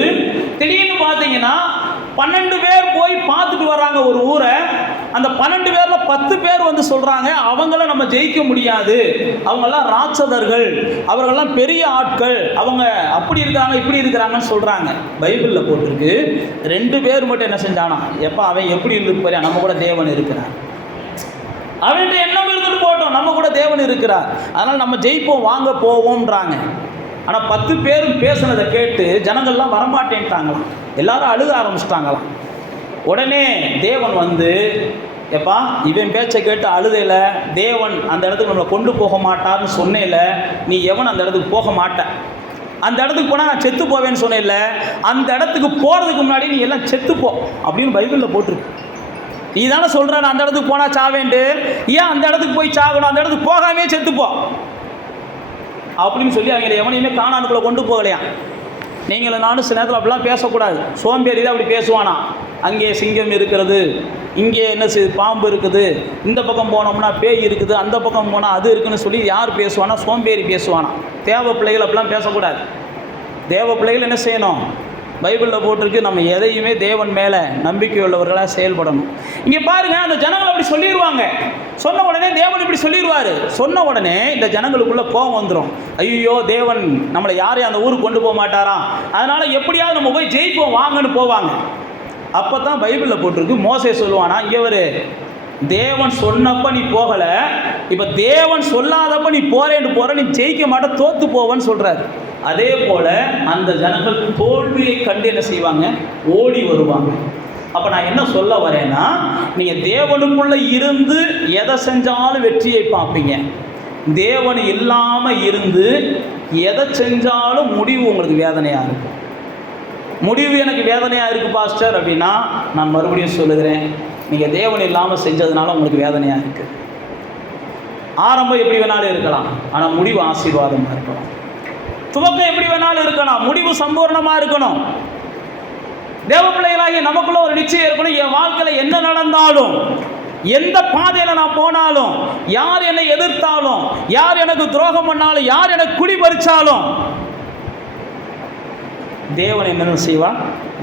திடீர்னு பார்த்தீங்கன்னா 12 பேர் போய் பார்த்துட்டு வர்றாங்க ஒரு ஊரை. அந்த 12 பேர்ல 10 பேர் வந்து சொல்றாங்க, அவங்கள நம்ம ஜெயிக்க முடியாது, அவங்கெல்லாம் ராட்சதர்கள், அவர்களெல்லாம் பெரிய ஆட்கள், அவங்க அப்படி இருக்கிறாங்க இப்படி இருக்கிறாங்கன்னு சொல்றாங்க. பைபிளில் போட்டிருக்கு 2 பேர் மட்டும் என்ன செஞ்சானா, எப்போ அவன் எப்படி இருந்து பாரு, நம்ம கூட தேவன் இருக்கிறார், அவன்கிட்ட எண்ணம் இருந்துட்டு போட்டோம், நம்ம கூட தேவன் இருக்கிறார், அதனால் நம்ம ஜெயிப்போம் வாங்க போவோம்ன்றாங்க. ஆனால் 10 பேரும் பேசுனதை கேட்டு ஜனங்கள்லாம் வரமாட்டேன்ட்டாங்களாம், எல்லாரும் அழுக ஆரம்பிச்சிட்டாங்களாம். உடனே தேவன் வந்து, எப்பா இவன் பேச்சை கேட்டு அழுதையில தேவன் அந்த இடத்துக்கு நம்மளை கொண்டு போக மாட்டார்னு சொன்னேல, நீ எவன் அந்த இடத்துக்கு போக மாட்ட, அந்த இடத்துக்கு போனால் நான் செத்து போவேன்னு சொன்னேன்ல, அந்த இடத்துக்கு போகிறதுக்கு முன்னாடி நீ எல்லாம் செத்துப்போ அப்படின்னு பைபிளில் போட்டிருக்கு. நீ தானே சொல்கிற நான் அந்த இடத்துக்கு போனால் சாவேண்டு, ஏன் அந்த இடத்துக்கு போய் சாகணும், அந்த இடத்துக்கு போகாமே செத்துப்போ அப்படின்னு சொல்லி அவங்க எவனையுமே கானானுக்குள்ளே கொண்டு போகலையா. நீங்களும் நானும் சில நேரத்தில் அப்படிலாம் பேசக்கூடாது. சோம்பேறி தான் அப்படி பேசுவானா, அங்கே சிங்கம் இருக்கிறது, இங்கே என்ன பாம்பு இருக்குது, இந்த பக்கம் போனோம்னா பேய் இருக்குது, அந்த பக்கம் போனால் அது இருக்குன்னு சொல்லி யார் பேசுவானா, சோம்பேறி பேசுவானா. தேவ பிள்ளைகள் அப்படிலாம் பேசக்கூடாது. தேவ பிள்ளைகள் என்ன செய்யணும், பைபிளில் போட்டிருக்கு, நம்ம எதையுமே தேவன் மேலே நம்பிக்கை உள்ளவர்களாக செயல்படணும். இங்கே பாருங்கள், அந்த ஜனங்கள் அப்படி சொல்லிடுவாங்க. சொன்ன உடனே தேவன் இப்படி சொல்லிடுவார். சொன்ன உடனே இந்த ஜனங்களுக்குள்ளே கோபம் வந்துடும். ஐயோ தேவன் நம்மளை யாரையும் அந்த ஊருக்கு கொண்டு போக மாட்டாராம், அதனால் எப்படியாவது நம்ம போய் ஜெயிப்போம் வாங்கன்னு போவாங்க. அப்போ தான் பைபிளில் போட்டிருக்கு, மோசே சொல்லுவானா, இங்கே ஒரு தேவன் சொன்னப்போ நீ போகலை, இப்போ தேவன் சொல்லாதப்போ நீ போகிற நீ ஜெயிக்க மாட்ட, தோற்று போவன்னு சொல்கிறாரு. அதே போல் அந்த ஜனங்கள் தோல்வியை கண்டு என்ன செய்வாங்க, ஓடி வருவாங்க. அப்போ நான் என்ன சொல்ல வரேன்னா, நீங்கள் தேவனுக்குள்ளே இருந்து எதை செஞ்சாலும் வெற்றியை பார்ப்பீங்க. தேவன் இல்லாமல் இருந்து எதை செஞ்சாலும் முடிவு உங்களுக்கு வேதனையாக இருக்கும். முடிவு எனக்கு வேதனையாக இருக்குது பாஸ்டர் அப்படின்னா, நான் மறுபடியும் சொல்லுகிறேன், நீங்கள் தேவன் இல்லாமல் செஞ்சதுனால உங்களுக்கு வேதனையாக இருக்குது. ஆரம்பம் எப்படி வேணாலும் இருக்கலாம், ஆனால் முடிவு ஆசீர்வாதமாக இருக்கணும். துவக்கம் எப்படி வேணாலும் இருக்கலாம், முடிவு சம்பூர்ணமாக இருக்கணும். தேவ பிள்ளைகளாகிய நமக்குள்ள ஒரு நிச்சயம் இருக்கணும், என் வாழ்க்கையில் என்ன நடந்தாலும், எந்த பாதையில் நான் போனாலும், யார் என்னை எதிர்த்தாலும், யார் எனக்கு துரோகம் பண்ணாலும், யார் எனக்கு குடி பறிச்சாலும், தேவன் என்ன செய்வான்,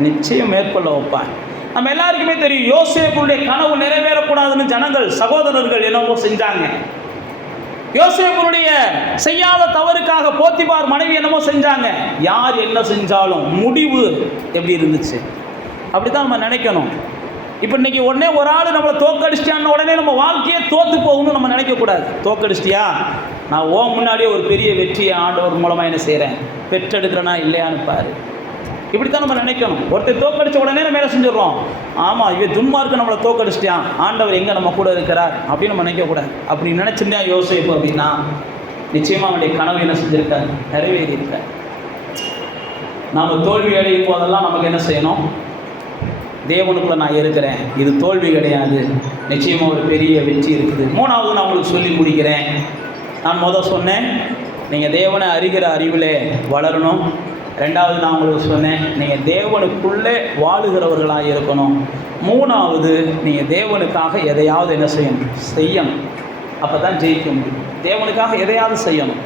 நிச்சயம் மேற்கொள்ள வைப்பான். நம்ம எல்லாருக்குமே தெரியும், யோசேப்புடைய கனவு நிறைவேறக்கூடாதுன்னு ஜனங்கள் சகோதரர்கள் என்னவோ செஞ்சாங்க. யோசேப்புடைய செய்யாத தவறுக்காக போத்திபார் மனைவி என்னமோ செஞ்சாங்க. யார் என்ன செஞ்சாலும் முடிவு எப்படி இருந்துச்சு, அப்படிதான் நம்ம நினைக்கணும். இப்போ இன்னைக்கு உடனே ஒரு ஆள் நம்மளை தோக்கடிச்சிட்டான்னு உடனே நம்ம வாழ்க்கையே தோற்று போகணும்னு நம்ம நினைக்கக்கூடாது. தோக்கடிச்சிட்டியா, நான் முன்னாடியே ஒரு பெரிய வெற்றியை ஆண்டவர் மூலமாக என்ன செய்கிறேன், பெற்றெடுக்கிறேனா இல்லையான்னு பாரு. இப்படித்தான் நம்ம நினைக்கணும். ஒருத்தர் தோக்கடிச்ச உடனே நம்ம என்ன செஞ்சிடறோம், ஆமாம் இவன் துன்மார்க்கு நம்மளை தோக்கடிச்சிட்டான், ஆண்டவர் எங்கே நம்ம கூட இருக்கிறார் அப்படின்னு நம்ம நினைக்கக்கூடாது. அப்படி நினச்சிருந்தா யோசிப்பு அப்படின்னா நிச்சயமாக அவனுடைய கனவு என்ன செஞ்சுருக்காரு, நிறைவேறி இருக்கார். நாம் தோல்வி அடையும் போதெல்லாம் நமக்கு என்ன செய்யணும், தேவனுக்குள்ளே நான் இருக்கிறேன், இது தோல்வி கிடையாது, நிச்சயமாக ஒரு பெரிய வெற்றி இருக்குது. மூணாவது நான் உங்களுக்கு சொல்லி முடிக்கிறேன். நான் சொன்னேன், நீங்கள் தேவனை அறிகிற அறிவிலே வளரணும். ரெண்டாவது நான் உங்களுக்கு சொன்னேன், நீங்கள் தேவனுக்குள்ளே வாழுகிறவர்களாக இருக்கணும். மூணாவது நீங்கள் தேவனுக்காக எதையாவது என்ன செய்யணும், அப்போ தான் ஜெயிக்க முடியும். தேவனுக்காக எதையாவது செய்யணும்.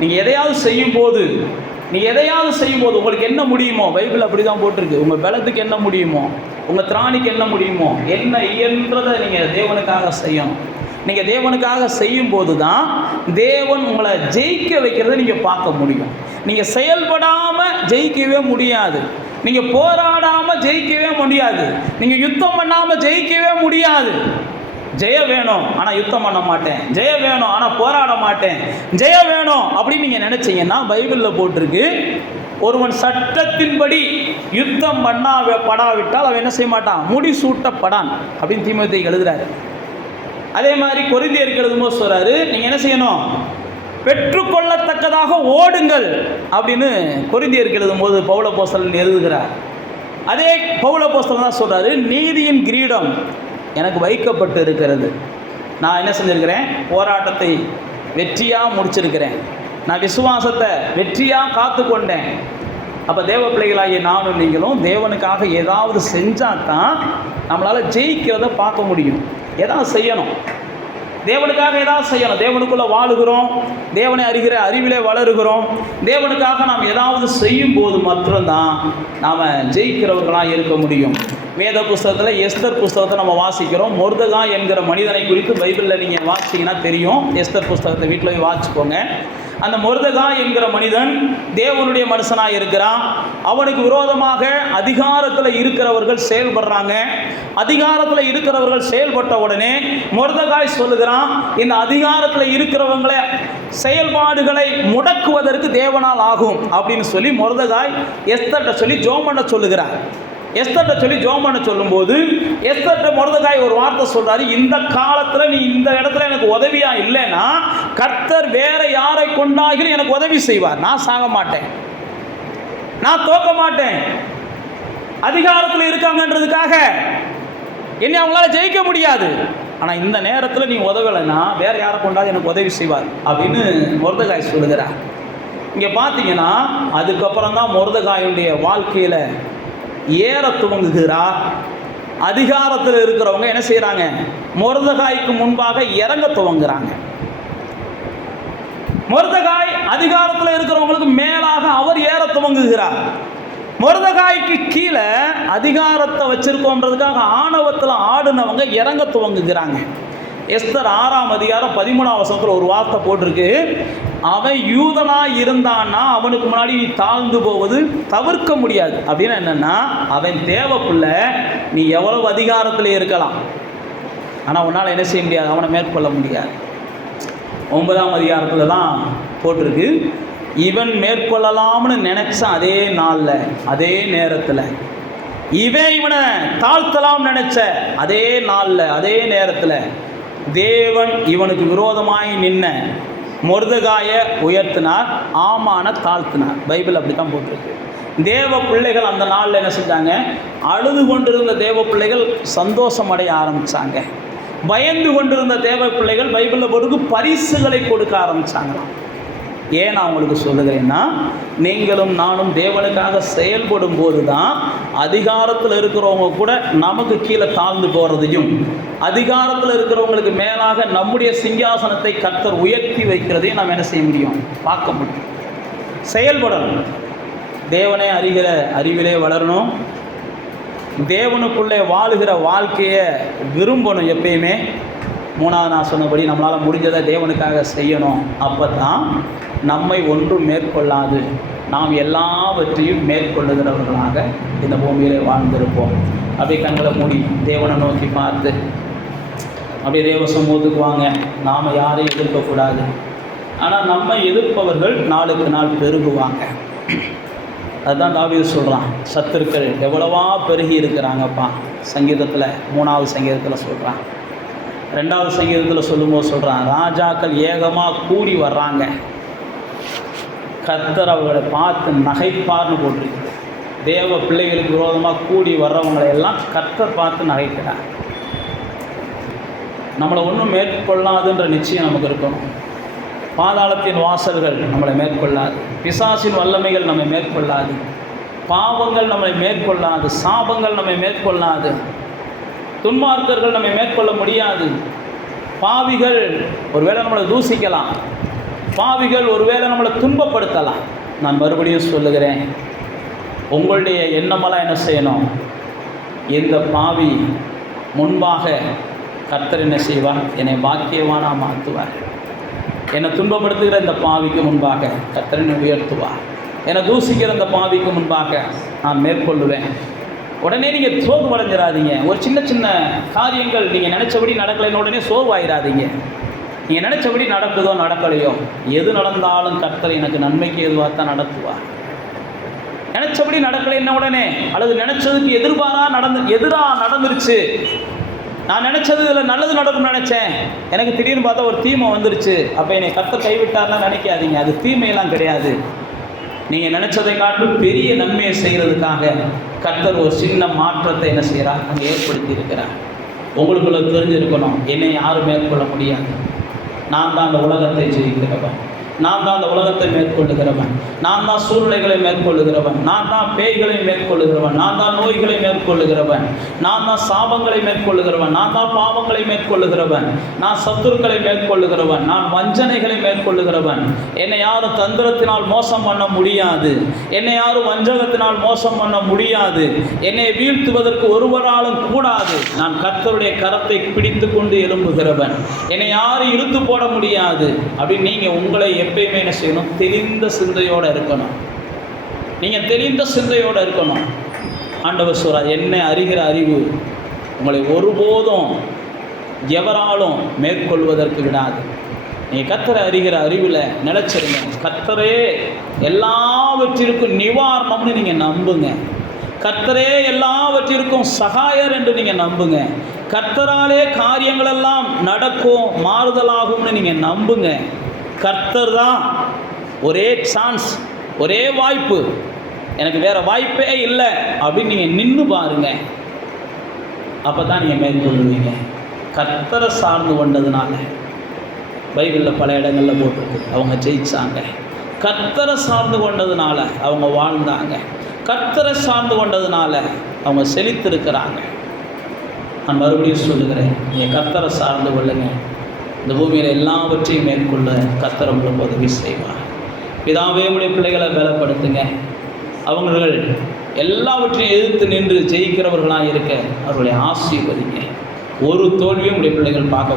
நீங்கள் எதையாவது செய்யும்போது உங்களுக்கு என்ன முடியுமோ, பைபிள் அப்படி தான் போட்டிருக்கு, உங்கள் பலத்துக்கு என்ன முடியுமோ, உங்கள் திராணிக்கு என்ன முடியுமோ, என்ன இயன்றதை நீங்கள் தேவனுக்காக செய்யணும். நீங்கள் தேவனுக்காக செய்யும்போது தான் தேவன் உங்களை ஜெயிக்க வைக்கிறத நீங்கள் பார்க்க முடியும். நீங்கள் செயல்படாமல் ஜெயிக்கவே முடியாது, நீங்கள் போராடாமல் ஜெயிக்கவே முடியாது, நீங்கள் யுத்தம் பண்ணாமல் ஜெயிக்கவே முடியாது. ஜெயம் வேணும் ஆனால் யுத்தம் பண்ண மாட்டேன், ஜெயம் வேணும் ஆனால் போராட மாட்டேன், ஜெயம் வேணும் அப்படின்னு நீங்கள் நினச்சிங்கன்னா பைபிளில் போட்டிருக்கு, ஒருவன் சட்டத்தின்படி யுத்தம் படாவிட்டால் அவன் என்ன செய்ய மாட்டான், முடிசூட்டப்படான் அப்படின்னு தீமோத்தேயுக்கு எழுதுறாரு. அதே மாதிரி கொரிந்தியருக்கு எழுதும்போது சொல்கிறாரு, நீங்கள் என்ன செய்யணும், பெற்றுக்கொள்ளத்தக்கதாக ஓடுங்கள் அப்படின்னு கொரிந்தியருக்கு எழுதும்போது பவுல் அப்போஸ்தலன் எழுதுகிறார். அதே பவுல் அப்போஸ்தலன் தான் சொல்கிறாரு, நீதியின் கிரீடம் எனக்கு வைக்கப்பட்டு இருக்கிறது, நான் என்ன செஞ்சுருக்கிறேன், போராட்டத்தை வெற்றியாக முடிச்சிருக்கிறேன், நான் விசுவாசத்தை வெற்றியாக காத்து கொண்டேன். அப்போ தேவ பிள்ளைகளாகிய நானும் நீங்களும் தேவனுக்காக ஏதாவது செஞ்சால் தான் நம்மளால் ஜெயிக்கிறத பார்க்க முடியும். ஏதாவது செய்யணும். தேவனுக்காக ஏதாவது செய்யணும். தேவனுக்குள்ளே வாழுகிறோம், தேவனை அறிகிற அறிவிலே வளருகிறோம். தேவனுக்காக நாம் ஏதாவது செய்யும் போது மட்டும்தான் நாம் ஜெயிக்கிறவர்களாக இருக்க முடியும். வேத புஸ்தகத்தில் எஸ்தர் புஸ்தகத்தை நம்ம வாசிக்கிறோம். மொர்தெகாய் என்கிற மனிதனை குறித்து பைபிளில் நீங்கள் வாசிங்கன்னா தெரியும். எஸ்தர் புஸ்தகத்தை வீட்டில் போய் வாசிப்போங்க. அந்த மொர்தெகாய் என்கிற மனிதன் தேவனுடைய மனுஷனாக இருக்கிறான். அவனுக்கு விரோதமாக அதிகாரத்தில் இருக்கிறவர்கள் செயல்படுறாங்க. அதிகாரத்தில் இருக்கிறவர்கள் செயல்பட்ட உடனே மொர்தெகாய் சொல்லுகிறான், இந்த அதிகாரத்தில் இருக்கிறவங்களை செயல்பாடுகளை முடக்குவதற்கு தேவனால் ஆகும் அப்படின்னு சொல்லி மொர்தெகாய் எஸ்தர்ட்ட சொல்லி ஜெபம் பண்ண சொல்லுகிறார். எஸ்தர்ட்ட சொல்லி ஜெபம் பண்ண சொல்லும்போது எஸ்தர்ட்ட மொர்தெகாய் ஒரு வார்த்தை சொல்றாரு, இந்த காலத்தில் நீ இந்த இடத்துல எனக்கு உதவியா இல்லைன்னா கர்த்தர் வேற யாரை கொண்டாகிலும் எனக்கு உதவி செய்வார். நான் சாக மாட்டேன், நான் தோக்க மாட்டேன். அதிகாரத்தில் இருக்காங்கன்றதுக்காக என்னை அவங்களால ஜெயிக்க முடியாது. ஆனால் இந்த நேரத்தில் நீ உதவலைன்னா வேற யாரை கொண்டாது எனக்கு உதவி செய்வார் அப்படின்னு மொர்தெகாய் சொல்லுகிறார். இங்கே பார்த்தீங்கன்னா அதுக்கப்புறம் தான் மொர்தெகாயுடைய வாழ்க்கையில் ஏற துவங்குகிறார். அதிகாரத்தில் இருக்கிறவங்க என்ன செய்கிறாங்க, மொர்தெகாய்க்கு முன்பாக இறங்க துவங்குறாங்க. மொர்தெகாய் அதிகாரத்தில் இருக்கிறவங்களுக்கு மேலாக அவர் ஏற துவங்குகிறார். மொர்தெகாய்க்கு கீழே அதிகாரத்தை வச்சிருக்கோன்றதுக்காக ஆணவத்தில் ஆடுனவங்க இறங்க துவங்குகிறாங்க. எஸ்தர் 6ஆம் அதிகாரம் 13ஆம் வசனத்தில் ஒரு வார்த்தை போட்டிருக்கு, அவன் யூதனாக இருந்தான்னா அவனுக்கு முன்னாடி நீ தாழ்ந்து போவது தவிர்க்க முடியாது. அப்படின்னா என்னென்னா, அவன் தேவைப்பில்லை, நீ எவ்வளவு அதிகாரத்தில் இருக்கலாம், ஆனால் உன்னால் என்ன செய்ய முடியாது, அவனை மேற்கொள்ள முடியாது. 9ஆம் அதிகாரத்தில் தான் போட்டிருக்கு, இவன் மேற்கொள்ளலாம்னு நினைச்ச அதே நாளில் அதே நேரத்தில், இவனை தாழ்த்தலாம் நினைச்ச அதே நாளில் அதே நேரத்தில் தேவன் இவனுக்கு விரோதமாய் நின்ன மொர்தெகாயை உயர்த்தினார், ஆமான தாழ்த்தினார். பைபிள் அப்படி தான் போட்டிருக்கு. தேவ பிள்ளைகள் அந்த நாளில் என்ன செஞ்சாங்க, அழுது கொண்டிருந்த தேவ பிள்ளைகள் சந்தோஷம் அடைய ஆரம்பித்தாங்க. பயந்து கொண்டிருந்த தேவ பிள்ளைகள் பைபிளில் போட்டு பரிசுகளை கொடுக்க ஆரம்பித்தாங்களாம். ஏன் நான் உங்களுக்கு சொல்லுகிறேன்னா, நீங்களும் நானும் தேவனுக்காக செயல்படும் போது தான் அதிகாரத்தில் இருக்கிறவங்க கூட நமக்கு கீழே தாழ்ந்து போகிறதையும், அதிகாரத்தில் இருக்கிறவங்களுக்கு மேலாக நம்முடைய சிங்காசனத்தை கர்த்தர் உயர்த்தி வைக்கிறதையும் நாம் என்ன செய்ய முடியும், பார்க்க முடியும். செயல்படணும். தேவனை அறிகிற அறிவிலே வளரணும். தேவனுக்குள்ளே வாழுகிற வாழ்க்கையை விரும்பணும் எப்பயுமே. மூணாவது நான் சொன்னபடி நம்மளால் முடிஞ்சதை தேவனுக்காக செய்யணும். அப்போ தான் நம்மை ஒன்றும் மேற்கொள்ளாது, நாம் எல்லாவற்றையும் மேற்கொள்ளுகிறவர்களாக இந்த பூமியிலே வாழ்ந்திருப்போம். அப்படியே கண்களை மூடி தேவனை நோக்கி பார்த்து அப்படியே தேவ சமூகத்துக்கு வாங்க. நாம் யாரையும் எதிர்க்கக்கூடாது, ஆனால் நம்மை எதிர்ப்பவர்கள் நாளுக்கு நாள் பெருகுவாங்க. அதுதான் தாவீது சொல்கிறான், சத்துருக்கள் எவ்வளவா பெருகி இருக்கிறாங்கப்பா. சங்கீதத்தில் 3ஆவது சங்கீதத்தில் சொல்கிறான். 2ஆவது சங்கீதத்தில் சொல்லும்போது சொல்கிறான், ராஜாக்கள் ஏகமாக கூடி வர்றாங்க, கர்த்தர் அவர்களை பார்த்து நகைப்பார்னு போட்டிருக்குது. தேவ பிள்ளைகளுக்கு விரோதமாக கூடி வர்றவங்களை எல்லாம் கர்த்தர் பார்த்து நகைக்கிறார். நம்மளை ஒன்றும் மேற்கொள்ளாதுன்ற நிச்சயம் நமக்கு இருக்கணும். பாதாளத்தின் வாசல்கள் நம்மளை மேற்கொள்ளாது, பிசாசின் வல்லமைகள் நம்மை மேற்கொள்ளாது, பாவங்கள் நம்மை மேற்கொள்ளாது, சாபங்கள் நம்மை மேற்கொள்ளாது, துன்மார்க்கர்கள் நம்மை மேற்கொள்ள முடியாது. பாவிகள் ஒருவேளை நம்மளை தூசிக்கலாம், பாவிகள் ஒருவேளை நம்மளை துன்பப்படுத்தலாம். நான் மறுபடியும் சொல்லுகிறேன், உங்களுடைய எண்ணமெல்லாம் என்ன செய்யணும், இந்த பாவி முன்பாக கர்த்தர் என்ன செய்வார், என்னை பாக்கியவானாக மாற்றுவார். என்னை துன்பப்படுத்துகிற இந்த பாவிக்கு முன்பாக கர்த்தரை உயர்த்துவார். என்னை தூசிக்கிற இந்த பாவிக்கு முன்பாக நான் மேற்கொள்ளுவேன். உடனே நீங்கள் சோர்வடைஞ்சிடாதீங்க. ஒரு சின்ன சின்ன காரியங்கள் நீங்கள் நினச்சபடி நடக்கலைன்னு உடனே சோர்வாயிடாதீங்க. நீங்கள் நினச்சபடி நடக்குதோ நடக்கலையோ, எது நடந்தாலும் கர்த்தர் எனக்கு நன்மைக்கு எதுவாக தான் நடத்துவார். நினச்சபடி நடக்கலைன்னா உடனே, அல்லது நினச்சதுக்கு எதிராக நடந்துருச்சு, நான் நினச்சது இதில் நல்லது நடக்கும்னு நினச்சேன், எனக்கு திடீர்னு பார்த்தா ஒரு தீமை வந்துருச்சு, அப்போ என்னை கர்த்தர் கைவிட்டார்னா நினைக்காதீங்க. அது தீமையெல்லாம் கிடையாது. நீங்கள் நினச்சதை காட்டிலும் பெரிய நன்மையை செய்கிறதுக்காக கர்த்தர் ஒரு சின்ன மாற்றத்தை என்ன செய்கிறார், அங்கே ஏற்படுத்தி இருக்கிறார். உங்களுக்குள்ள தெரிஞ்சிருக்கணும், என்னை யாரும் மேற்கொள்ள முடியாது, நான் தான் அந்த உலகத்தை ஜெயிக்கிறவன். நான் தான் அந்த உலகத்தை மேற்கொள்ளுகிறவன், நான் தான் சூழ்நிலைகளை மேற்கொள்ளுகிறவன், நான் தான் பேய்களை மேற்கொள்ளுகிறவன், நான் தான் நோய்களை மேற்கொள்ளுகிறவன், நான் தான் சாபங்களை மேற்கொள்ளுகிறவன், நான் தான் பாவங்களை மேற்கொள்ளுகிறவன், நான் சத்துருக்களை மேற்கொள்ளுகிறவன், நான் வஞ்சனைகளை மேற்கொள்ளுகிறவன். என்னை யாரும் தந்திரத்தினால் மோசம் பண்ண முடியாது, என்னை யாரும் வஞ்சகத்தினால் மோசம் பண்ண முடியாது, என்னை வீழ்த்துவதற்கு ஒருவராலும் கூடாது. நான் கர்த்தருடைய கரத்தை பிடித்து கொண்டு எழும்புகிறவன், என்னை யாரும் இழுத்து போட முடியாது. அப்படின்னு நீங்கள் உங்களை எப்பயுமே என்ன செய்யணும்? தெளிந்த சிந்தையோடு இருக்கணும். நீங்கள் தெளிந்த சிந்தையோடு இருக்கணும். ஆண்டவர் சொல்றார், என்னை அறிகிற அறிவு உங்களை ஒருபோதும் எவராலும் மேற்கொள்வதற்கு விடாது. நீங்கள் கர்த்தரை அறிகிற அறிவில் நிலைச்சிருங்க. கர்த்தரே எல்லாவற்றிற்கும் நிவாரணம்னு நீங்கள் நம்புங்க. கர்த்தரே எல்லாவற்றிற்கும் சகாயர் என்று நீங்கள் நம்புங்க. கர்த்தராலே காரியங்களெல்லாம் நடக்கும், மாறுதலாகும்னு நீங்கள் நம்புங்க. கர்த்தர் தான் ஒரே சான்ஸ், ஒரே வாய்ப்பு, எனக்கு வேறு வாய்ப்பே இல்லை அப்படின்னு நீங்கள் நின்று பாருங்க. அப்போ தான் நீங்கள் மேற்கொள்ளுவீங்க. கர்த்தரை சார்ந்து கொண்டதுனால பைபிளில் பல இடங்களில் போட்டிருக்கு, அவங்க ஜெயிச்சாங்க. கர்த்தரை சார்ந்து கொண்டதுனால அவங்க வாழ்ந்தாங்க. கர்த்தரை சார்ந்து கொண்டதுனால அவங்க செழித்திருக்கிறாங்க. நான் மறுபடியும் சொல்லுகிறேன், நீங்கள் கர்த்தரை சார்ந்து கொள்ளுங்க. இந்த பூமியில் எல்லாவற்றையும் மேற்கொள்ள கர்த்தர் உங்களுக்கு உதவி செய்வார். பிதாவே, உடைய பிள்ளைகளை பலப்படுத்துங்க. அவர்கள் எல்லாவற்றையும் எதிர்த்து நின்று ஜெயிக்கிறவர்களாக இருக்க அவர்களை ஆசீர்வதிங்க. ஒரு தோல்வியும் உடைய பிள்ளைகள் பார்க்க